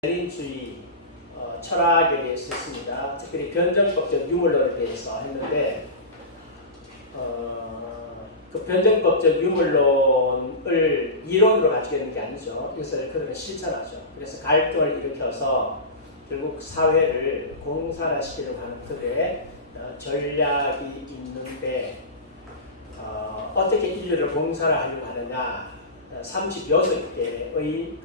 대리인주의 철학에 대해서 했습니다. 특별히 변정법적 유물론에 대해서 했는데 그 변정법적 유물론을 이론으로 가지고 있는 게 아니죠. 이것을 그들은 실천하죠. 그래서 갈등을 일으켜서 결국 사회를 공산화시키려고 하는 그들의 전략이 있는데 어떻게 인류를 공산화하려고 하느냐 36개의 그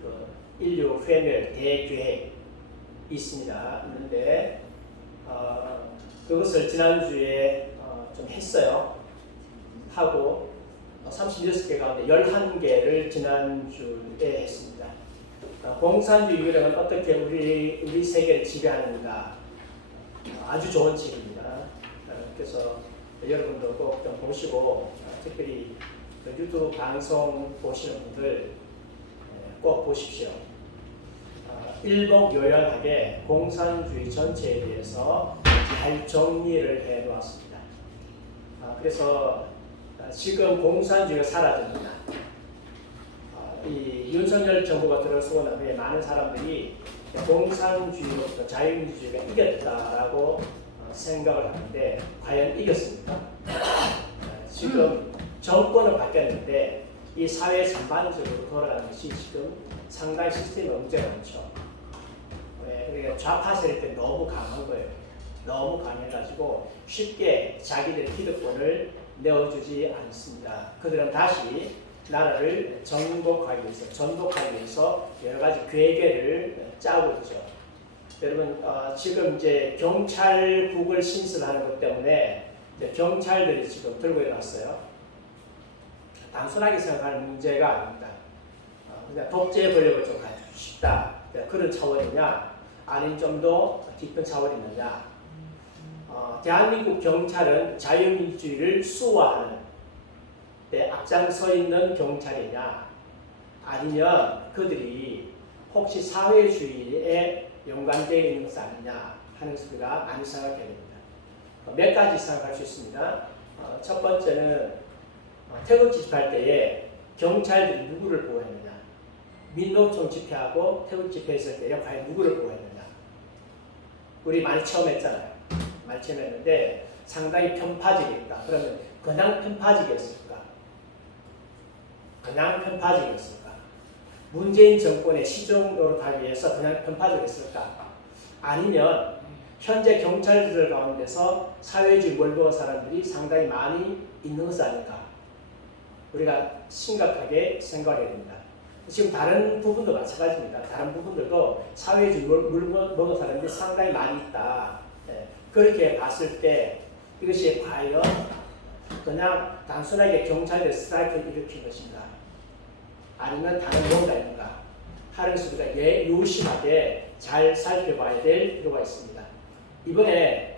인류 회멸 대계획이 있는데 그것을 지난주에 좀 했어요. 하고 36개 가운데 11개를 지난주에 했습니다. 공산주의 유령은 어떻게 우리 세계를 지배하는가 아주 좋은 책입니다. 그래서 여러분도 꼭 좀 보시고 특별히 유튜브 방송 보시는 분들 꼭 보십시오. 일목요연하게 공산주의 전체에 대해서 잘 정리를 해 놓았습니다. 그래서 지금 공산주의가 사라졌느냐 이 윤석열 정부가 들어서고 난 후에 많은 사람들이 공산주의로부터 자유민주주의가 이겼다라고 생각을 하는데 과연 이겼습니까? 지금 정권은 바뀌었는데 이 사회 전반적으로 돌아가는 것이 지금 상당히 시스템에 문제가 많죠. 그러니까 좌파 세력들이 너무 강한 거예요. 너무 강해가지고 쉽게 자기들 기득권을 내어주지 않습니다. 그들은 다시 나라를 정복하기 위해서, 전복하기 위해서 여러 가지 괴계를 짜고 있죠. 여러분 지금 이제 경찰국을 신설하는 것 때문에 경찰들이 지금 들고 일어났어요. 단순하게 생각하는 문제가 아닙니다. 그냥 독재 권력을 좀 가지고 싶다. 그런 차원이냐, 아니면 좀 더 깊은 차원이 있느냐. 대한민국 경찰은 자유민주주의를 수호하는 데 앞장서 있는 경찰이냐, 아니면 그들이 혹시 사회주의에 연관되어 있는 것이 아니냐 하는 것을 우리가 많이 생각해야 됩니다. 몇 가지 생각할 수 있습니다. 첫 번째는 태극기 집회할 때에 경찰들이 누구를 보호했느냐, 민노총 집회하고 태극기 집회했을 때에 과연 누구를 보호했느냐. 우리 많이 체험했잖아요. 많이 체험했는데 상당히 편파적이었다. 그러면 그냥 편파적이었을까? 그냥 편파적이었을까? 문재인 정권의 시정 노릇하기 위해서 그냥 편파적이었을까? 아니면 현재 경찰들 가운데서 사회주의 몰보는 사람들이 상당히 많이 있는 것이 아닐까? 우리가 심각하게 생각해야 됩니다. 지금 다른 부분도 마찬가지입니다. 다른 부분들도 사회주의 몰보는 사람들이 상당히 많이 있다. 그렇게 봤을 때 이것이 과연 그냥 단순하게 경찰의 스트라이크를 일으킨 것인가? 아니면 다른 뭔가 있는가? 하는 것을 우리가 유심하게 잘 살펴봐야 될 필요가 있습니다. 이번에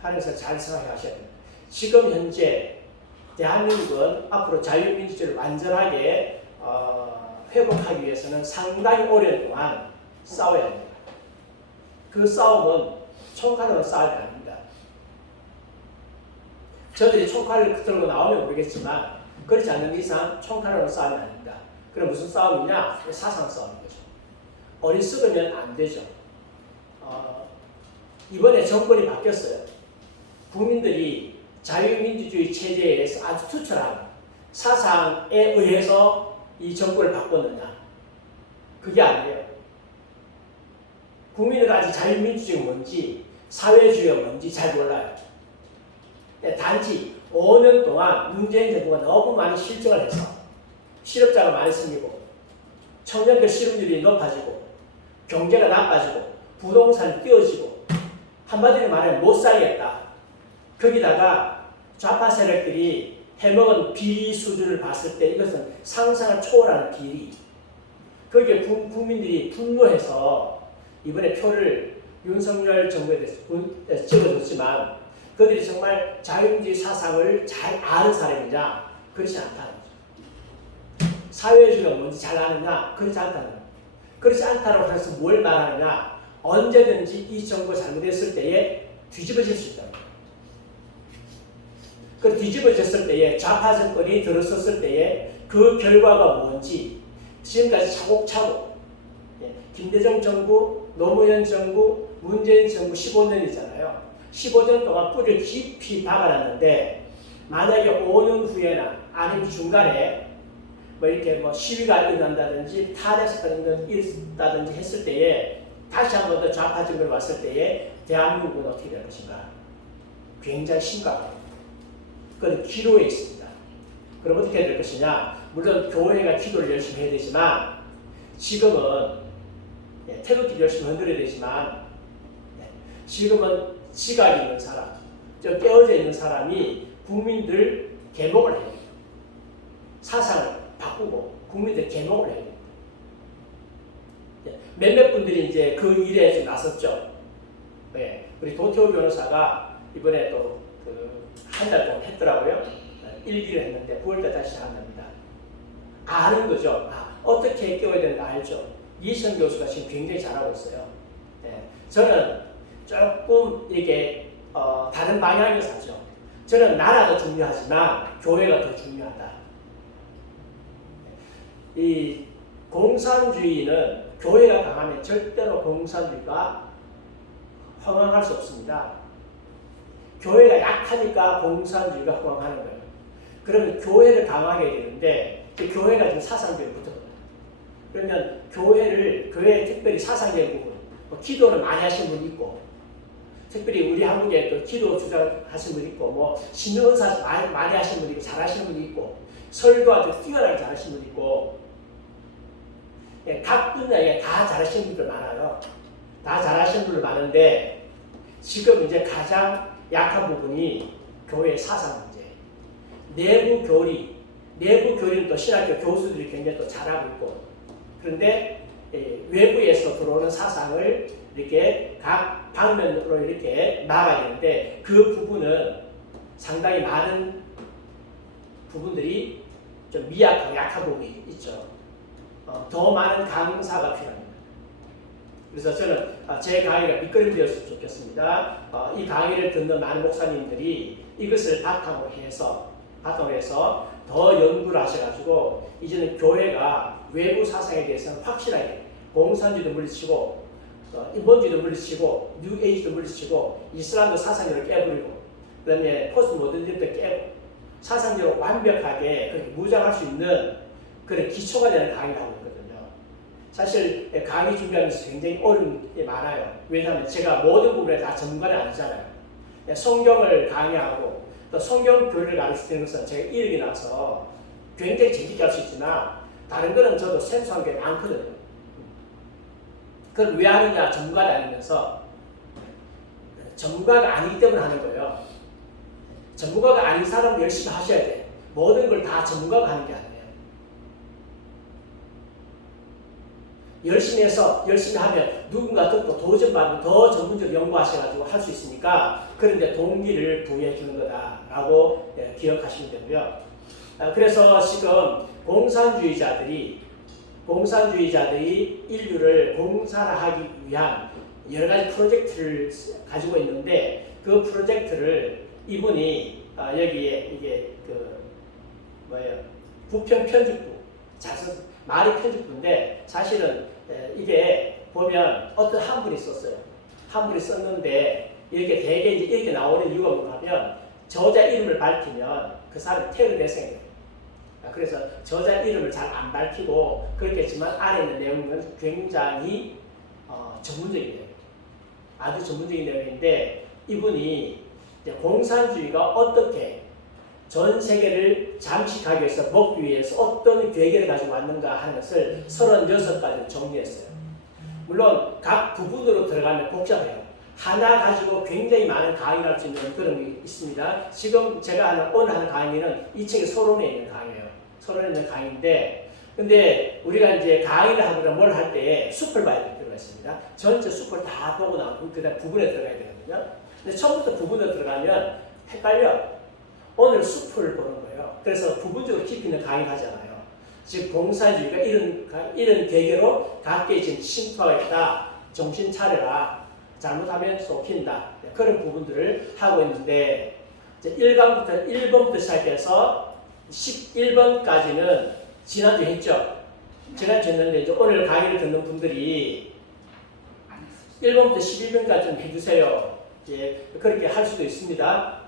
하면서 잘 생각하셔야 됩니다. 지금 현재 대한민국은 앞으로 자유민주주의를 완전하게 회복하기 위해서는 상당히 오랜 동안 싸워야 합니다. 그 싸움은 총칼으로 싸움이 아닙니다. 저들이 총칼을 들고 나오면 모르겠지만 그렇지 않는 이상 총칼으로 싸움이 아닙니다. 그럼 무슨 싸움이냐? 사상 싸움인 거죠. 어리석으면 안 되죠. 이번에 정권이 바뀌었어요. 국민들이 자유민주주의 체제에서 아주 투철한 사상에 의해서 이 정권을 바꿨느냐? 그게 아니에요. 국민은 아직 자유민주주의가 뭔지, 사회주의가 뭔지 잘 몰라요. 단지 5년 동안 문재인 정부가 너무 많이 실정을 해서 실업자가 많이 생기고 청년들 실업률이 높아지고 경제가 나빠지고 부동산이 뛰어지고 한마디로 말하면 못 살겠다. 거기다가 좌파 세력들이 해먹은 비리 수준을 봤을 때 이것은 상상을 초월하는 비리. 거기에 국민들이 분노해서 이번에 표를 윤석열 정부에 대해서 찍어줬지만 그들이 정말 자유민주주의 사상을 잘 아는 사람이냐? 그렇지 않다는 거죠. 사회주의가 뭔지 잘 아느냐? 그렇지 않다는 거죠. 그렇지 않다고 해서 뭘 말하느냐? 언제든지 이 정부가 잘못했을 때에 뒤집어질 수 있다. 그 뒤집어졌을 때에 좌파 정권이 들어섰을 때에 그 결과가 뭔지 지금까지 차곡차곡 김대중 정부, 노무현 정부, 문재인 정부 15년이잖아요. 15년 동안 뿌리를 깊이 박아놨는데 만약에 5년 후에나 아니면 중간에 뭐 이렇게 뭐 시위가 일어난다든지 탄핵 사건이 일어난다든지 했을 때에 다시 한 번 더 좌파 정권이 왔을 때에 대한민국은 어떻게 될 것인가? 굉장히 심각해요. 그건 기로에 있습니다. 그럼 어떻게 될 것이냐? 물론 교회가 기도를 열심히 해야 되지만 지금은 태극기 열심히 흔들어야 되지만 지금은 지각 있는 사람, 깨어져 있는 사람이 국민들 계몽을 해요. 사상을 바꾸고 국민들 계몽을 해요. 몇몇 분들이 이제 그 일에 좀 나섰죠. 우리 도태우 변호사가 이번에 또 한 달 동안 했더라고요. 일기를 했는데 9월달 다시 시작합니다. 아는 거죠. 어떻게 깨워야 되는가 알죠. 이시영 교수가 지금 굉장히 잘하고 있어요. 저는 조금 이게 다른 방향에서 하죠. 저는 나라도 중요하지만 교회가 더 중요하다. 이 공산주의는 교회가 강하면 절대로 공산주의가 흥황할 수 없습니다. 교회가 약하니까 공산주의가 흥황하는 거예요. 그러면 교회를 강하게 해야 되는데 그 교회가 지금 사상적으로 붙어요. 그러면 교회에 특별히 사상적인 부분, 기도는 많이 하신 분이 있고, 특별히 우리 한국에 또 기도 주장하신 분이 있고, 뭐 신명은사 많이 하신 분이 있고, 잘하시는 분이 있고, 설교 아주 뛰어나게 잘하시는 분이 있고, 각 분야에 다 잘하시는 분들 많아요. 다 잘하시는 분들 많은데 지금 이제 가장 약한 부분이 교회의 사상 문제. 내부 교리는 또 신학교 교수들이 굉장히 또 잘하고 있고, 그런데 외부에서 들어오는 사상을 이렇게 각 방면으로 이렇게 나가야 되는데 그 부분은 상당히 많은 부분들이 좀 미약하고 약한 부분이 있죠. 더 많은 강사가 필요합니다. 그래서 저는 제 강의가 밑거름이 되었으면 좋겠습니다. 이 강의를 듣는 많은 목사님들이 이것을 바탕으로 해서 더 연구를 하셔가지고 이제는 교회가 외부 사상에 대해서는 확실하게 공산주의도 물리치고 인본주의도 물리치고 뉴에이지도 물리치고 이슬람도 사상적으로 깨버리고 그 다음에 포스트 모더니즘도 깨고 사상적으로 완벽하게 그렇게 무장할 수 있는 그런 기초가 되는 강의를 하고 있거든요. 사실 강의 준비하면서 굉장히 어려운 게 많아요. 왜냐하면 제가 모든 부분에 다 전문가는 아니잖아요. 성경을 강의하고 또 성경 교리를 가르치는 것은 제가 이력이 나서 굉장히 재밌게 할 수 있지만 다른 거는 저도 생소한 게 많거든요. 그걸 왜 하느냐? 전문가가 아니면서 전문가가 아니기 때문에 하는 거예요. 전문가가 아닌 사람 열심히 하셔야 돼. 모든 걸 다 전문가가 하는 게 아니에요. 열심히 해서 열심히 하면 누군가 듣고 도전받으면 더 전문적으로 연구하셔가지고 할 수 있으니까 그런데 동기를 부여해 주는 거다라고 기억하시면 되고요. 그래서 지금 공산주의자들이 인류를 공산화하기 위한 여러 가지 프로젝트를 가지고 있는데 그 프로젝트를 이분이 여기에 이게 부편 편집부 말이 편집부인데 사실은 이게 보면 어떤 한 분이 썼어요. 한 분이 썼는데 이렇게 대개 이렇게 나오는 이유가 뭔가 하면 저자 이름을 밝히면 그 사람이 태그 대상이에요. 그래서 저자 이름을 잘 안 밝히고 그렇겠지만 안에 있는 내용은 굉장히 전문적인 내용, 아주 전문적인 내용인데 이분이 공산주의가 어떻게 전 세계를 잠식하기 위해서 먹기 위해서 어떤 계획을 가지고 왔는가 하는 것을 36가지를 정리했어요. 물론 각 부분으로 들어가면 복잡해요. 하나 가지고 굉장히 많은 강의를 할 수 있는 그런 게 있습니다. 지금 제가 오늘 하는 강의는 이 책의 서론에 있는 강의예요. 서론에 있는 강의인데 근데 우리가 이제 강의를 하거나 뭘 할 때 숲을 봐야 될 필요가 있습니다. 전체 숲을 다 보고 나고 그 다음 부분에 들어가야 되거든요. 근데 처음부터 부분으로 들어가면 헷갈려. 오늘 숲을 보는 거예요. 그래서 부분적으로 깊이 있는 강의를 하잖아요. 즉 공산주의가 이런 계계로 각계에 지금 침투가 있다. 정신 차려라. 잘못하면 쏘힌다. 그런 부분들을 하고 있는데 1번부터 시작해서 11번까지는 지난주에 했죠. 지난주에 했는데 이제 오늘 강의를 듣는 분들이 1번부터 11번까지 좀 해주세요. 이제 그렇게 할 수도 있습니다.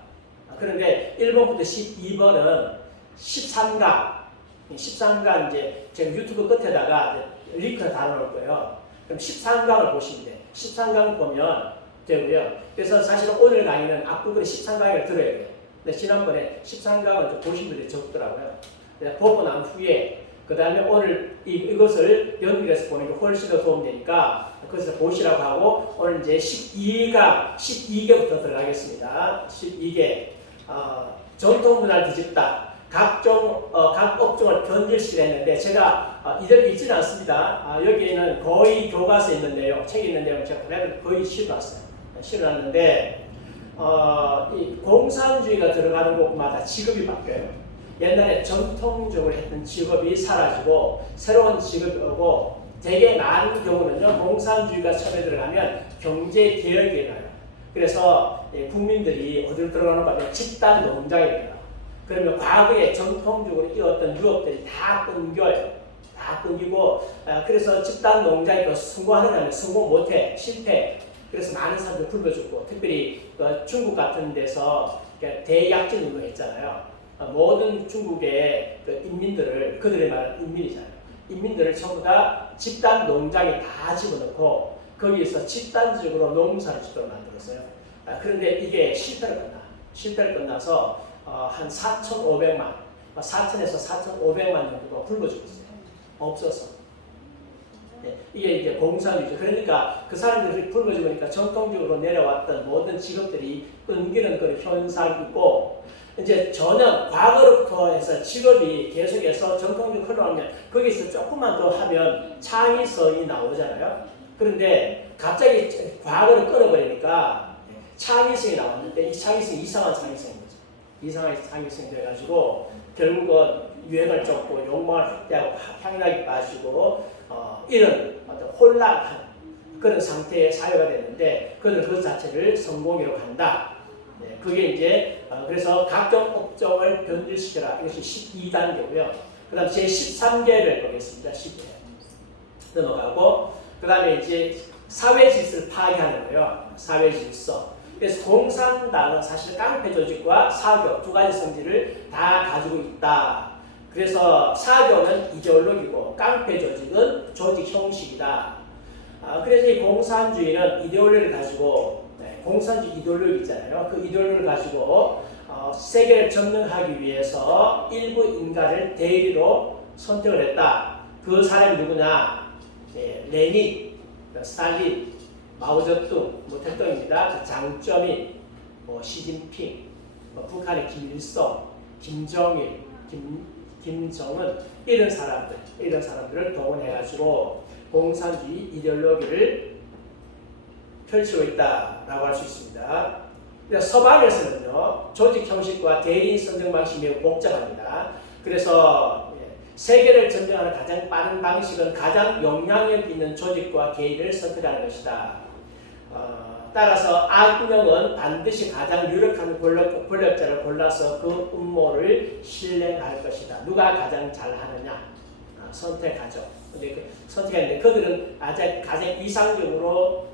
그런데 1번부터 12번은 13강 이제 제가 유튜브 끝에다가 링크를 달아놓을 거예요. 그럼 13강을 보시면 돼요. 13강 보면 되고요. 그래서 사실은 오늘 강의는 앞부분에 13강을 들어야 돼요. 근데 지난번에 13강을 좀 보신 분들이 적더라고요. 보고 난 후에 그 다음에 오늘 이것을 연결해서 보는 게 훨씬 더 도움되니까 그것을 보시라고 하고 오늘 이제 12개부터 들어가겠습니다. 12개 전통 문화를 뒤집다. 각 업종을 변질시키려 했는데 제가 이대로 읽지는 않습니다. 여기에는 거의 교과서에 있는 내용, 책에 있는 내용 제가 그래도 거의 실어놨어요. 실어놨는데 이 공산주의가 들어가는 곳마다 직업이 바뀌어요. 옛날에 전통적으로 했던 직업이 사라지고 새로운 직업이 오고 되게 많은 경우는요 공산주의가 처음에 들어가면 경제 개혁이 일어나요. 그래서 국민들이 어디로 들어가는가 하면 집단 농장에 들어가요. 그러면 과거에 전통적으로 이어왔던 유업들이 다 끊겨요. 다 끊기고 그래서 집단 농장에 성공하느냐 하면 성공 못해 실패. 그래서 많은 사람들 굶어 죽고 특별히 중국 같은 데서 대약진 운동했잖아요. 모든 중국의 인민들을 그들의 말은 인민이잖아요. 인민들을 전부 다 집단 농장에 다 집어넣고 거기에서 집단적으로 농사를 짓도록 만들었어요. 그런데 이게 실패를 끝나서 한 4,500만, 4,000에서 4,500만 정도가 굶어 죽었어요. 없어서. 이게 이제 공산주의죠. 그러니까 그 사람들이 굶어 죽으니까 전통적으로 내려왔던 모든 직업들이 끊기는 그런 현상이고 이제 전혀 과거로부터 해서 직업이 계속해서 전통적으로 흘러가면 거기서 조금만 더 하면 창의성이 나오잖아요. 그런데 갑자기 과거를 끊어버리니까 창의성이 나왔는데 이 창의성이 이상한 창의성인 거죠. 이상한 창의성이 돼가지고 결국은 유행을 쫓고 욕망을 확대하고 향락이 빠지고 이런 어떤 혼란한 그런 상태의 사회가 됐는데 그는 그 자체를 성공이라고 한다. 그게 이제 그래서 각종 업종을 변질시켜라. 이것이 12단계고요. 그 다음 제13개를 보겠습니다. 10개 넘어가고 그 다음에 이제 사회질서를 파괴하는 거예요. 사회질서. 그래서 공산당은 사실 깡패 조직과 사교 두 가지 성질을 다 가지고 있다. 그래서 사교는 이데올로기고 깡패 조직은 조직 형식이다. 그래서 이 공산주의는 이데올로기를 가지고 공산주의 이데올로기 있잖아요. 그 이데올로기를 가지고 세계를 점령하기 위해서 일부 인간을 대리로 선택을 했다. 그 사람이 누구냐? 레닌, 스탈린, 마오쩌둥, 대통령입니다. 그 장점인 시진핑, 북한의 김일성, 김정일, 김정은 이런 사람들을 동원해가지고 공산주의 이데올로기를 펼치고 있다라고 할 수 있습니다. 서방에서는요 조직 형식과 대리인 선정 방식이 매우 복잡합니다. 그래서 세계를 점령하는 가장 빠른 방식은 가장 영향력 있는 조직과 개인을 선택하는 것이다. 따라서 악령은 반드시 가장 유력한 권력자를 골라서 그 음모를 실행할 것이다. 누가 가장 잘하느냐 선택하죠. 근데 선택했는데 그들은 가장 이상적으로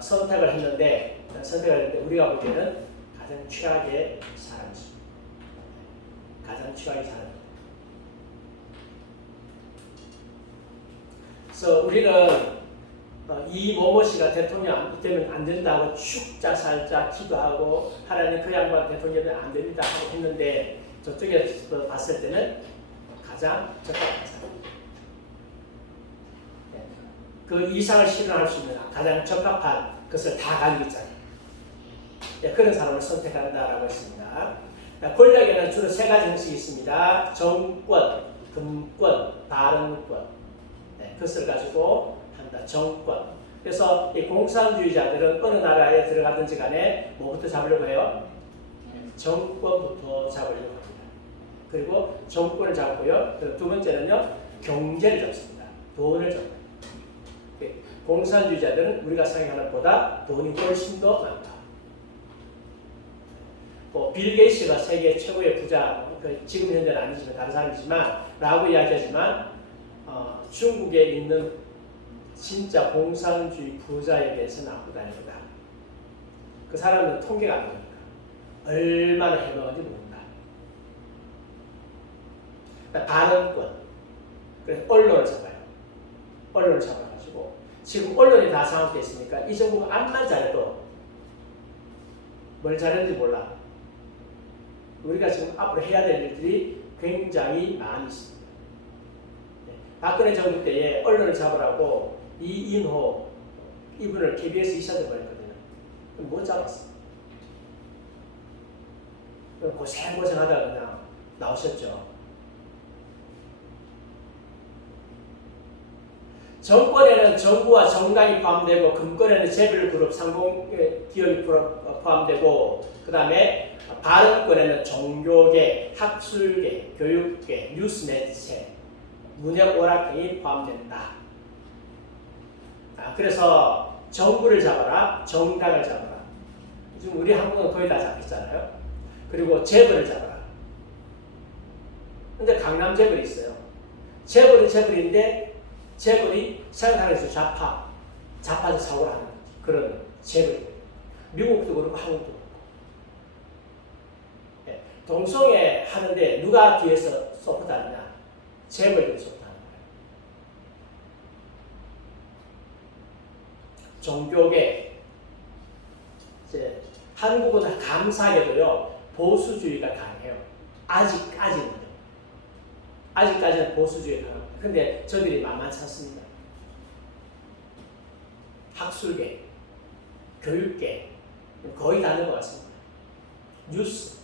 선택을 했는데 우리가 보기에는 가장 최악의 사람이죠. 가장 최악의 사람. 그래서 우리는 이 모모씨가 대통령 되면 안 된다고 축자살자 기도하고 하나님 그 양반 대통령 되면 안 됩니다 하고 했는데 저쪽에서 봤을 때는 가장 적합한 사람. 그 이상을 실현할 수 있는 가장 적합한 것을 다 가지고 있잖아요. 그런 사람을 선택한다라고 했습니다. 권력에는 주로 세 가지 형식이 있습니다. 정권, 금권, 발언권. 그것을 가지고 한다. 정권. 그래서 이 공산주의자들은 어느 나라에 들어가든지 간에 뭐부터 잡으려고 해요? 정권부터 잡으려고 합니다. 그리고 정권을 잡고요. 그리고 두 번째는요. 경제를 잡습니다. 돈을 잡습니다. 공산주의자들은 우리가 생각하는 것보다 돈이 훨씬 더 많다. 빌 게이츠가 세계 최고의 부자, 지금 현재는 아니지만 다른 사람이지만 라고 이야기하지만 중국에 있는 진짜 공산주의 부자에 대해서는 안 부다니까. 그 사람은 통계가 안 되니까. 얼마나 해먹은지 모른다. 그러니까 반응권. 그래서 언론을 잡아요. 언론을 잡아가지고 지금 언론이 다 장악되어 있으니까 이 정부가 암만 잘해도 뭘 잘했는지 몰라. 우리가 지금 앞으로 해야 될 일들이 굉장히 많이 있습니다. 네. 박근혜 정부 때에 언론을 잡으라고 이인호 이분을 KBS 이사장 보냈거든요. 못 잡았어. 고생하다가 그냥 나오셨죠. 정권에는 정부와 정당이 포함되고 금권에는 재벌그룹, 상공기업이 포함되고 그 다음에 발언권에는 종교계, 학술계, 교육계, 뉴스 매체, 문역 오락행이 포함된다. 그래서 정부를 잡아라, 정당을 잡아라. 지금 우리 한국은 거의 다 잡혔잖아요. 그리고 재벌을 잡아라. 근데 강남 재벌이 있어요. 재벌은 재벌인데 재벌이 생각하는 좌파적 사고를 하는 그런 재벌. 미국도 그렇고 한국도 그렇고. 네. 동성애 하는데 누가 뒤에서 서포트하느냐? 재벌들이 서포트하는 거예요. 종교계. 이제 한국은 감사하게도요 보수주의가 강해요. 아직까지는 보수주의가 강해요. 근데 저들이 만만치 않습니다. 학술계, 교육계 거의 다 넘어갔습니다. 뉴스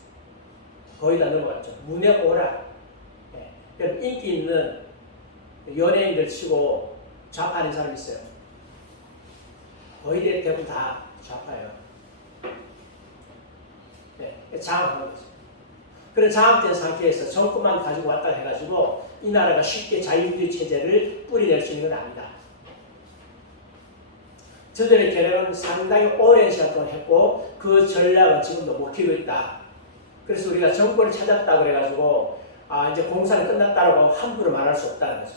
거의 다 넘어갔죠. 문역 오락. 네. 인기 있는 연예인들 치고 좌파하는 사람이 있어요. 거의 대부분 다 좌파예요. 네. 장악하는 거죠. 그런 장악된 상태에서 정권만 가지고 왔다 해가지고 이 나라가 쉽게 자유주의 체제를 뿌리낼 수 있는 건 아니다. 저들의 계획은 상당히 오랜 시간 동안 했고 그 전략은 지금도 먹히고 있다. 그래서 우리가 정권을 찾았다 그래가지고 이제 공사는 끝났다라고 함부로 말할 수 없다는 거죠.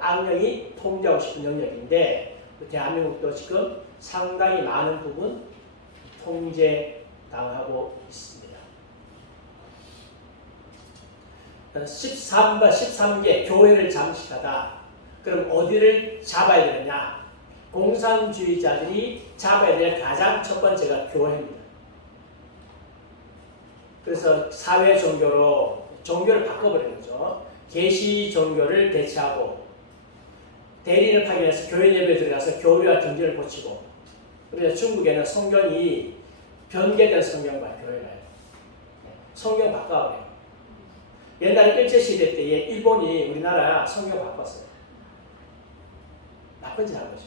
악령이 통제하고 싶은 영역인데 대한민국도 지금 상당히 많은 부분 통제당하고 있습니다. 13개 교회를 잠식하다. 그럼 어디를 잡아야 되느냐? 공산주의자들이 잡아야 될 가장 첫 번째가 교회입니다. 그래서 사회 종교를 바꿔버리는 거죠. 계시 종교를 대체하고 대리를 파견해서 교회 예배에 들어가서 교리와 경전을 고치고 그래서 중국에는 성경이 변개된 성경과 교회가요. 성경 바꿔버려요. 옛날 일제시대 때에 일본이 우리나라 성경 바꿨어요. 나쁜 짓 한 거죠.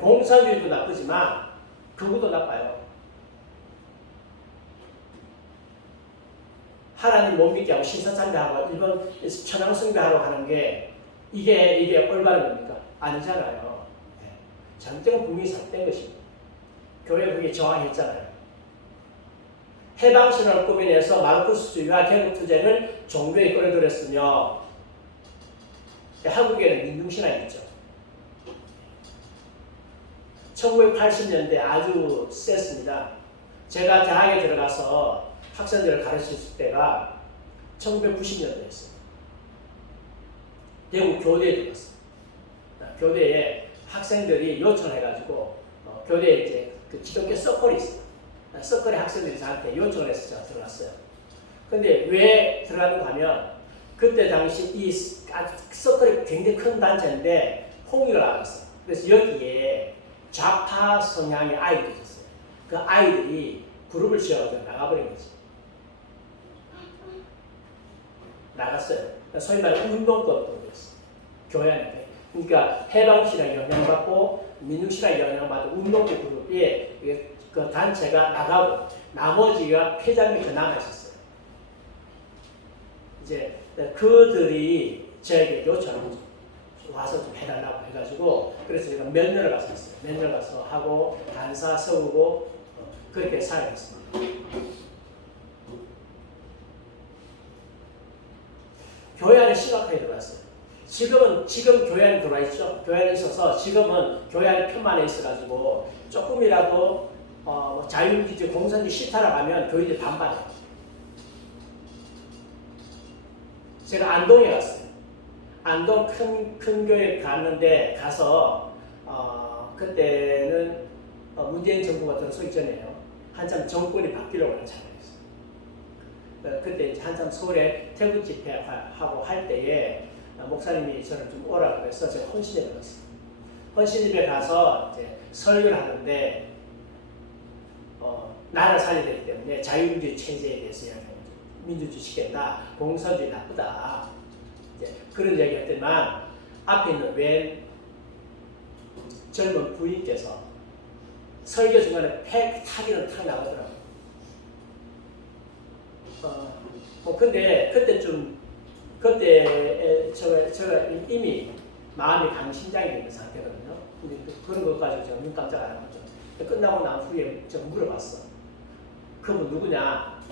공산주의도 나쁘지만 극우도 나빠요. 하나님 못 믿게 하고 신사참배하고 일본 천황숭배하러 가는 게 이게 올바른 겁니까? 아니잖아요. 잘못된 건 분명히 잘못된 것입니다. 교회 그게 저항했잖아요. 해방신을 꾸며내서 마르쿠스주의와 개국투쟁을 종교에 끌어들였으며 한국에는 민중신앙이 있죠. 1980년대 아주 셌습니다. 제가 대학에 들어가서 학생들을 가르쳤을 때가 1990년대였어요. 대구 교대에 들어갔어요. 교대에 학생들이 요청을 해가지고 교대에 이제 그 기독교 서클이 있어요. 서클의 학생들이 저한테 요청을 해서 제가 들어갔어요. 근데 왜 들어갔는가 하면 그때 당시 이 서클이 굉장히 큰 단체인데 홍위가 나갔어요. 그래서 여기에 좌파 성향의 아이들이 있었어요. 그 아이들이 그룹을 지어가지고 나가버린 거지. 나갔어요. 소위 말하는 운동권도 됐어요. 교회 안에. 그러니까 해방신앙에 영향받고 민중신앙에 영향받은 운동권 그룹이 그 단체가 나가고 나머지가 폐장이 더 남아있었어요. 이제 그들이 저에게 요청을 와서 좀 해달라고 해가지고 그래서 제가 면회를 가서 했어요. 면회를 가서 하고 단사 서우고 그렇게 살아갔습니다. 심각하게 들어왔어요. 지금 교회 안에 들어와 있죠. 교회 안에 있어서 지금은 교회 안에 편만에 있어가지고 조금이라도 자유민주주의 공산주의 싫다라고 하면 교인들이 반발해요. 제가 안동에 갔어요. 안동 큰 교회 갔는데 가서 그때는 문재인 정부가 들어서기 전에요. 한참 정권이 바뀌려고 하는 상황이었어요. 그때 한참 서울에 태극 집회하고 할 때에 목사님이 저를 좀 오라고 해서 제가 헌신에 들었어요. 헌신집에 가서 이제 설교를 하는데 나라를 살려야 되기 때문에 자유민주주의 체제에 대해서 민주주의 시켰다, 공산주의 나쁘다, 이제 그런 얘기했더만 앞에 있는 웬 젊은 부인께서 설교 중간에 팩 타기는 탁 나가더라고요. 근데 그때 제가 이미 마음이 강심장이 되는 상태거든요. 근데 그런 것 가지고 제가 눈 깜짝 안 하거든요. 끝나고 난 후에 제가 물어봤어. 그분 누구냐?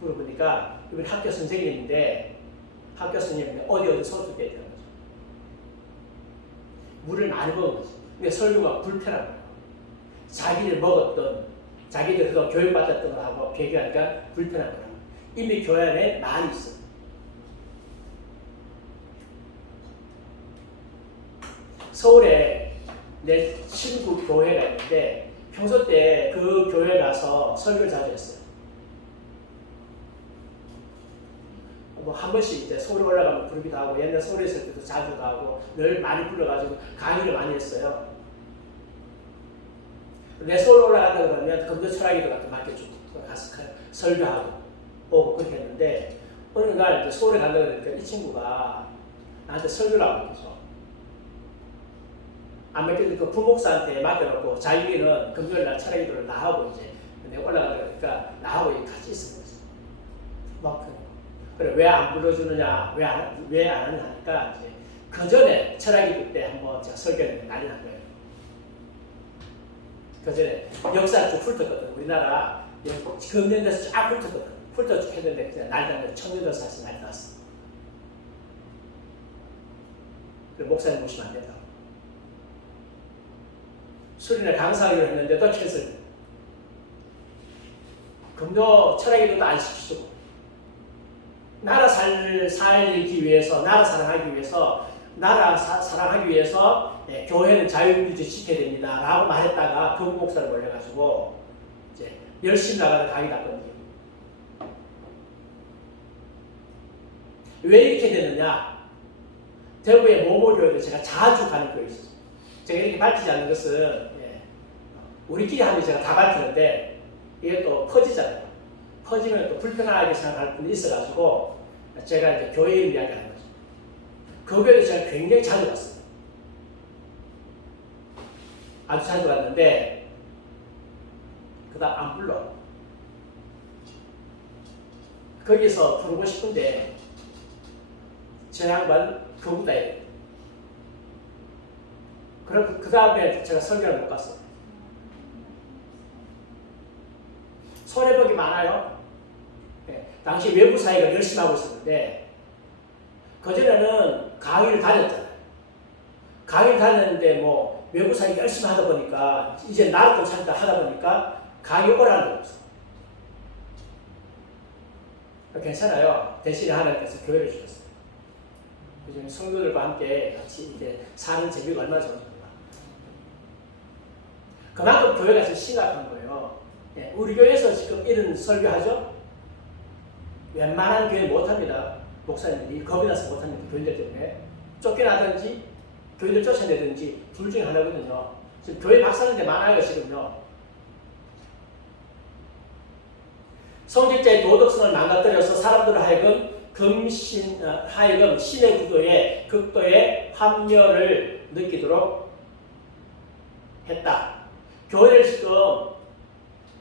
물어보니까 이번 학교 선생님인데 어디 소속돼 있다는 거죠. 물을 많이 먹은 거죠. 근데 설교가 불편한 거예요. 자기들 먹었던, 자기들 그거 교육받았던 거하고 비교하니까 불편한 거예요. 이미 교회 안에 많이 있어요. 서울에 내 친구 교회가 있는데 평소 때 그 교회 가서 설교를 자주 했어요. 한 번씩 이제 서울에 올라가면 부르기도 하고 옛날 서울에 있을 때도 자주 가고 늘 많이 불러가지고 강의를 많이 했어요. 내 서울 올라간다 그러면 금도 철학이도 같은 맡겨주고 가서 설교하고 오고 그렇게 했는데 어느 날 이제 서울에 간다 그러니까 이 친구가 나한테 설교를 하고 계셔. 안 맡겨주니까 부목사한테 맡겨놓고 자기는 금요일날 철학기도를 나하고 이제 내가 올라가다 그러니까 나하고 같이 있는 거지. 막 그래 왜 안 불러주느냐 왜 안 하느냐 하니까 이제 그 전에 철학기도 때 한번 제가 설교를 난리 난 거예요. 그 전에 역사를 쭉 훑었거든. 우리나라 금년대에서 쫙 훑었거든. 훑어쭉 했는데 그냥 난리 난 거예요. 청년도사에서 난리 났어. 그래 목사님 모시면 안 된다고. 수련회 강사하기로 했는데 또 캔슬. 금요 철학기도도 안 시키시고 나라 살기 위해서 나라 사랑하기 위해서 사랑하기 위해서 교회는 자유민주주의 지켜야 됩니다 라고 말했다가 그 목사를 몰려가지고 이제 열심히 나가는 강의 났거든요. 왜 이렇게 되느냐? 대구의 모모교회도 제가 자주 가는 교회 있어요. 제가 이렇게 밝히지 않는 것은 우리끼리 하면 제가 다 밝히는데 이게 또 퍼지잖아요. 퍼지면 또 불편하게 생각할 분이 있어가지고 제가 이제 교회 이름 이야기하는 거죠. 그 교회도 제가 굉장히 자주 갔어요. 아주 자주 갔는데 그다음 안 불러. 거기서 부르고 싶은데 저 양반 거기다 해요. 그럼 그 다음에 제가 설교를 못 갔어요. 손해보기 많아요. 당시 외부 사회가 열심히 하고 있었는데 그전에는 강의를 다녔잖아요. 강의를 다녔는데 뭐 외부 사회 열심히 하다 보니까 이제 나라 좀 찾다 하다 보니까 강의 오라는 게 없어. 괜찮아요. 대신에 하나님께서 교회를 주셨어요. 요즘 성도들과 함께 같이 이제 사는 재미가 얼마나 좋은지 몰라. 그만큼 교회가 지금 심각한 거예요. 우리 교회에서 지금 이런 설교하죠? 웬만한 교회 못합니다. 목사님들이 겁이 나서 못합니다. 교인들 때문에. 쫓겨나든지 교인들 쫓아내든지 둘 중에 하나거든요. 지금 교회 박사는데 많아요. 지금요. 성직자의 도덕성을 망가뜨려서 사람들을 하여금 신의 구도에 극도의 합렬을 느끼도록 했다. 교회를 지금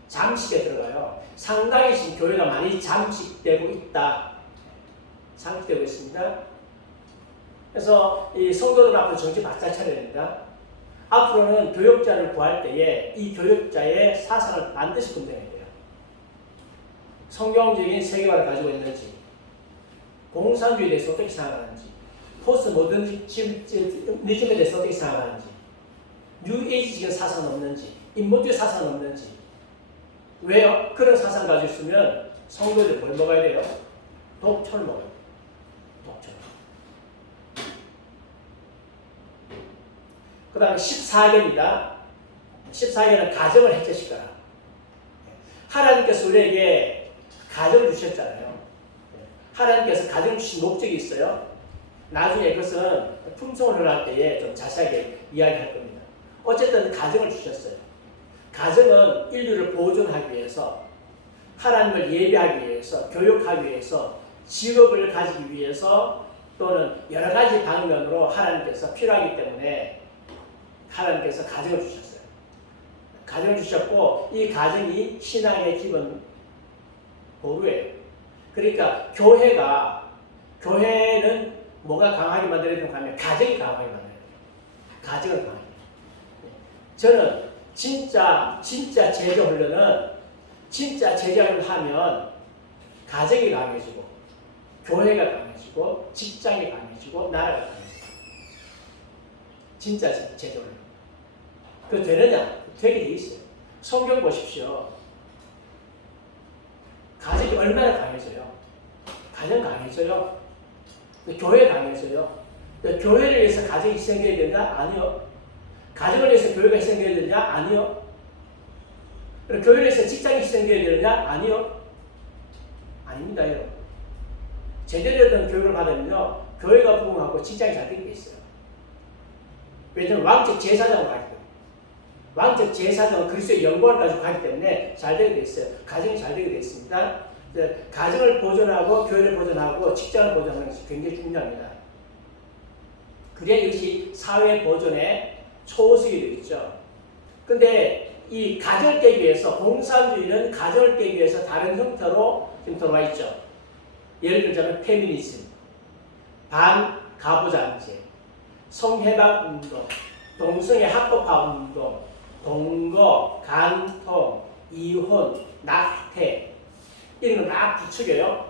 잠식에 들어가요. 상당히 지금 교회가 많이 잠식되고 있다. 잠식되고 있습니다. 그래서 이 성도들 앞으로 정신 바짝 차려야 됩니다. 앞으로는 교역자를 구할 때에 이 교역자의 사상을 반드시 분명해야 돼요. 성경적인 세계관을 가지고 있는지, 공산주의에 대해서 어떻게 생각하는지, 포스트 모더니즘에 대해서 어떻게 생각하는지, 뉴에이지적인 사상은 없는지, 인본주의 사상은 없는지. 왜요? 그런 사상 가지고 있으면 성도들 뭘 먹어야 돼요? 독초를 먹어요. 독초. 그 다음에 14개입니다. 14개는 가정을 해체시켜라. 하나님께서 우리에게 가정을 주셨잖아요. 하나님께서 가정 주신 목적이 있어요. 나중에 그것은 품성을 논할 때에 좀 자세하게 이야기할 겁니다. 어쨌든 가정을 주셨어요. 가정은 인류를 보존하기 위해서, 하나님을 예배하기 위해서, 교육하기 위해서, 직업을 가지기 위해서, 또는 여러 가지 방면으로 하나님께서 필요하기 때문에 하나님께서 가정을 주셨어요. 가정을 주셨고, 이 가정이 신앙의 기본 보루예요. 그러니까 교회는 뭐가 강하게 만들어야 되는가 하면 가정이 강하게 만들어야 돼요. 가정을 강하게. 저는 진짜 제자 훈련은, 진짜 제자 훈련을 하면 가정이 강해지고, 교회가 강해지고, 직장이 강해지고, 나라가 강해지고. 진짜 제자 훈련. 그 되느냐? 되게 돼 있어요. 성경 보십시오. 가정이 얼마나 강해져요? 가정 강해져요. 교회 강해져요. 교회를 위해서 가정이 희생해야 된다? 아니요. 가정을 위해서 교회가 희생해야 되느냐? 아니요. 교회를 위해서 직장이 희생해야 되느냐? 아니요. 아닙니다, 여러분. 제대로 된 교육을 받으면요, 교회가 부흥하고 직장이 잘 되게 돼 있어요. 왜냐하면 왕적 제사장을 가기 때문에. 왕적 제사장은 그리스도의 영광을 가지고 가기 때문에 잘 되게 돼 있어요. 가정이 잘 되게 돼 있습니다. 가정을 보존하고 교회를 보존하고 직장을 보존하는 것이 굉장히 중요합니다. 그래야 이것이 사회 보존의 초석이 되겠죠. 근데 이 가정을 깨기 위해서, 공산주의는 가정을 깨기 위해서 다른 형태로 지금 들어와 있죠. 예를 들자면 페미니즘, 반가부장제, 성해방 운동, 동성애 합법화 운동, 동거, 간통, 이혼, 낙태, 이런 걸 막 부추겨요.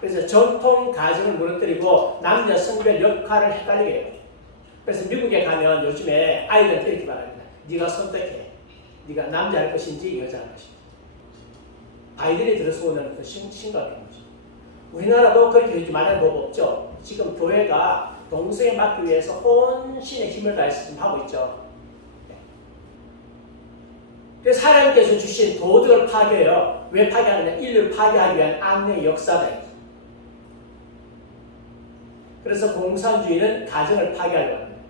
그래서 전통 가정을 무너뜨리고 남녀 성별 역할을 헷갈리게 해요. 그래서 미국에 가면 요즘에 아이들한테 이렇게 말합니다. 네가 선택해. 네가 남자 할 것인지 여자 할 것인지. 바이든이 들어서 오는 그 심각한 거죠. 우리나라도 그렇게 요즘 말하는 법 없죠. 지금 교회가 동성애 막기 위해서 혼신의 힘을 다해서 지금 하고 있죠. 그래서 하나님께서 주신 도덕을 파괴해요. 왜 파괴하느냐? 인류를 파괴하기 위한 악령의 역사다. 그래서 공산주의는 가정을 파괴하려고 합니다.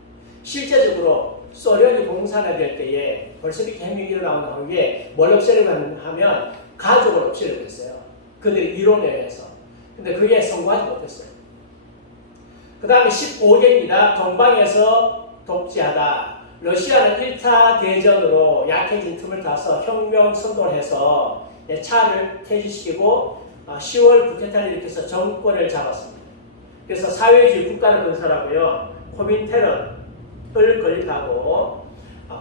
실제적으로 소련이 공산화될 때에 벌서비키 혁명이 일어나는 후에 뭘 없애려고 하면 가족을 없애려고 했어요. 그들의 이론에 의해서. 근데 그게 성공하지 못했어요. 그 다음에 15개입니다. 동방에서 독재하다. 러시아는 1차 대전으로 약해진 틈을 타서 혁명 선동을 해서 차를 폐지시키고 10월 쿠데타를 일으켜서 정권을 잡았습니다. 그래서 사회주의 국가를 건설하고요. 코민테런을 건립하고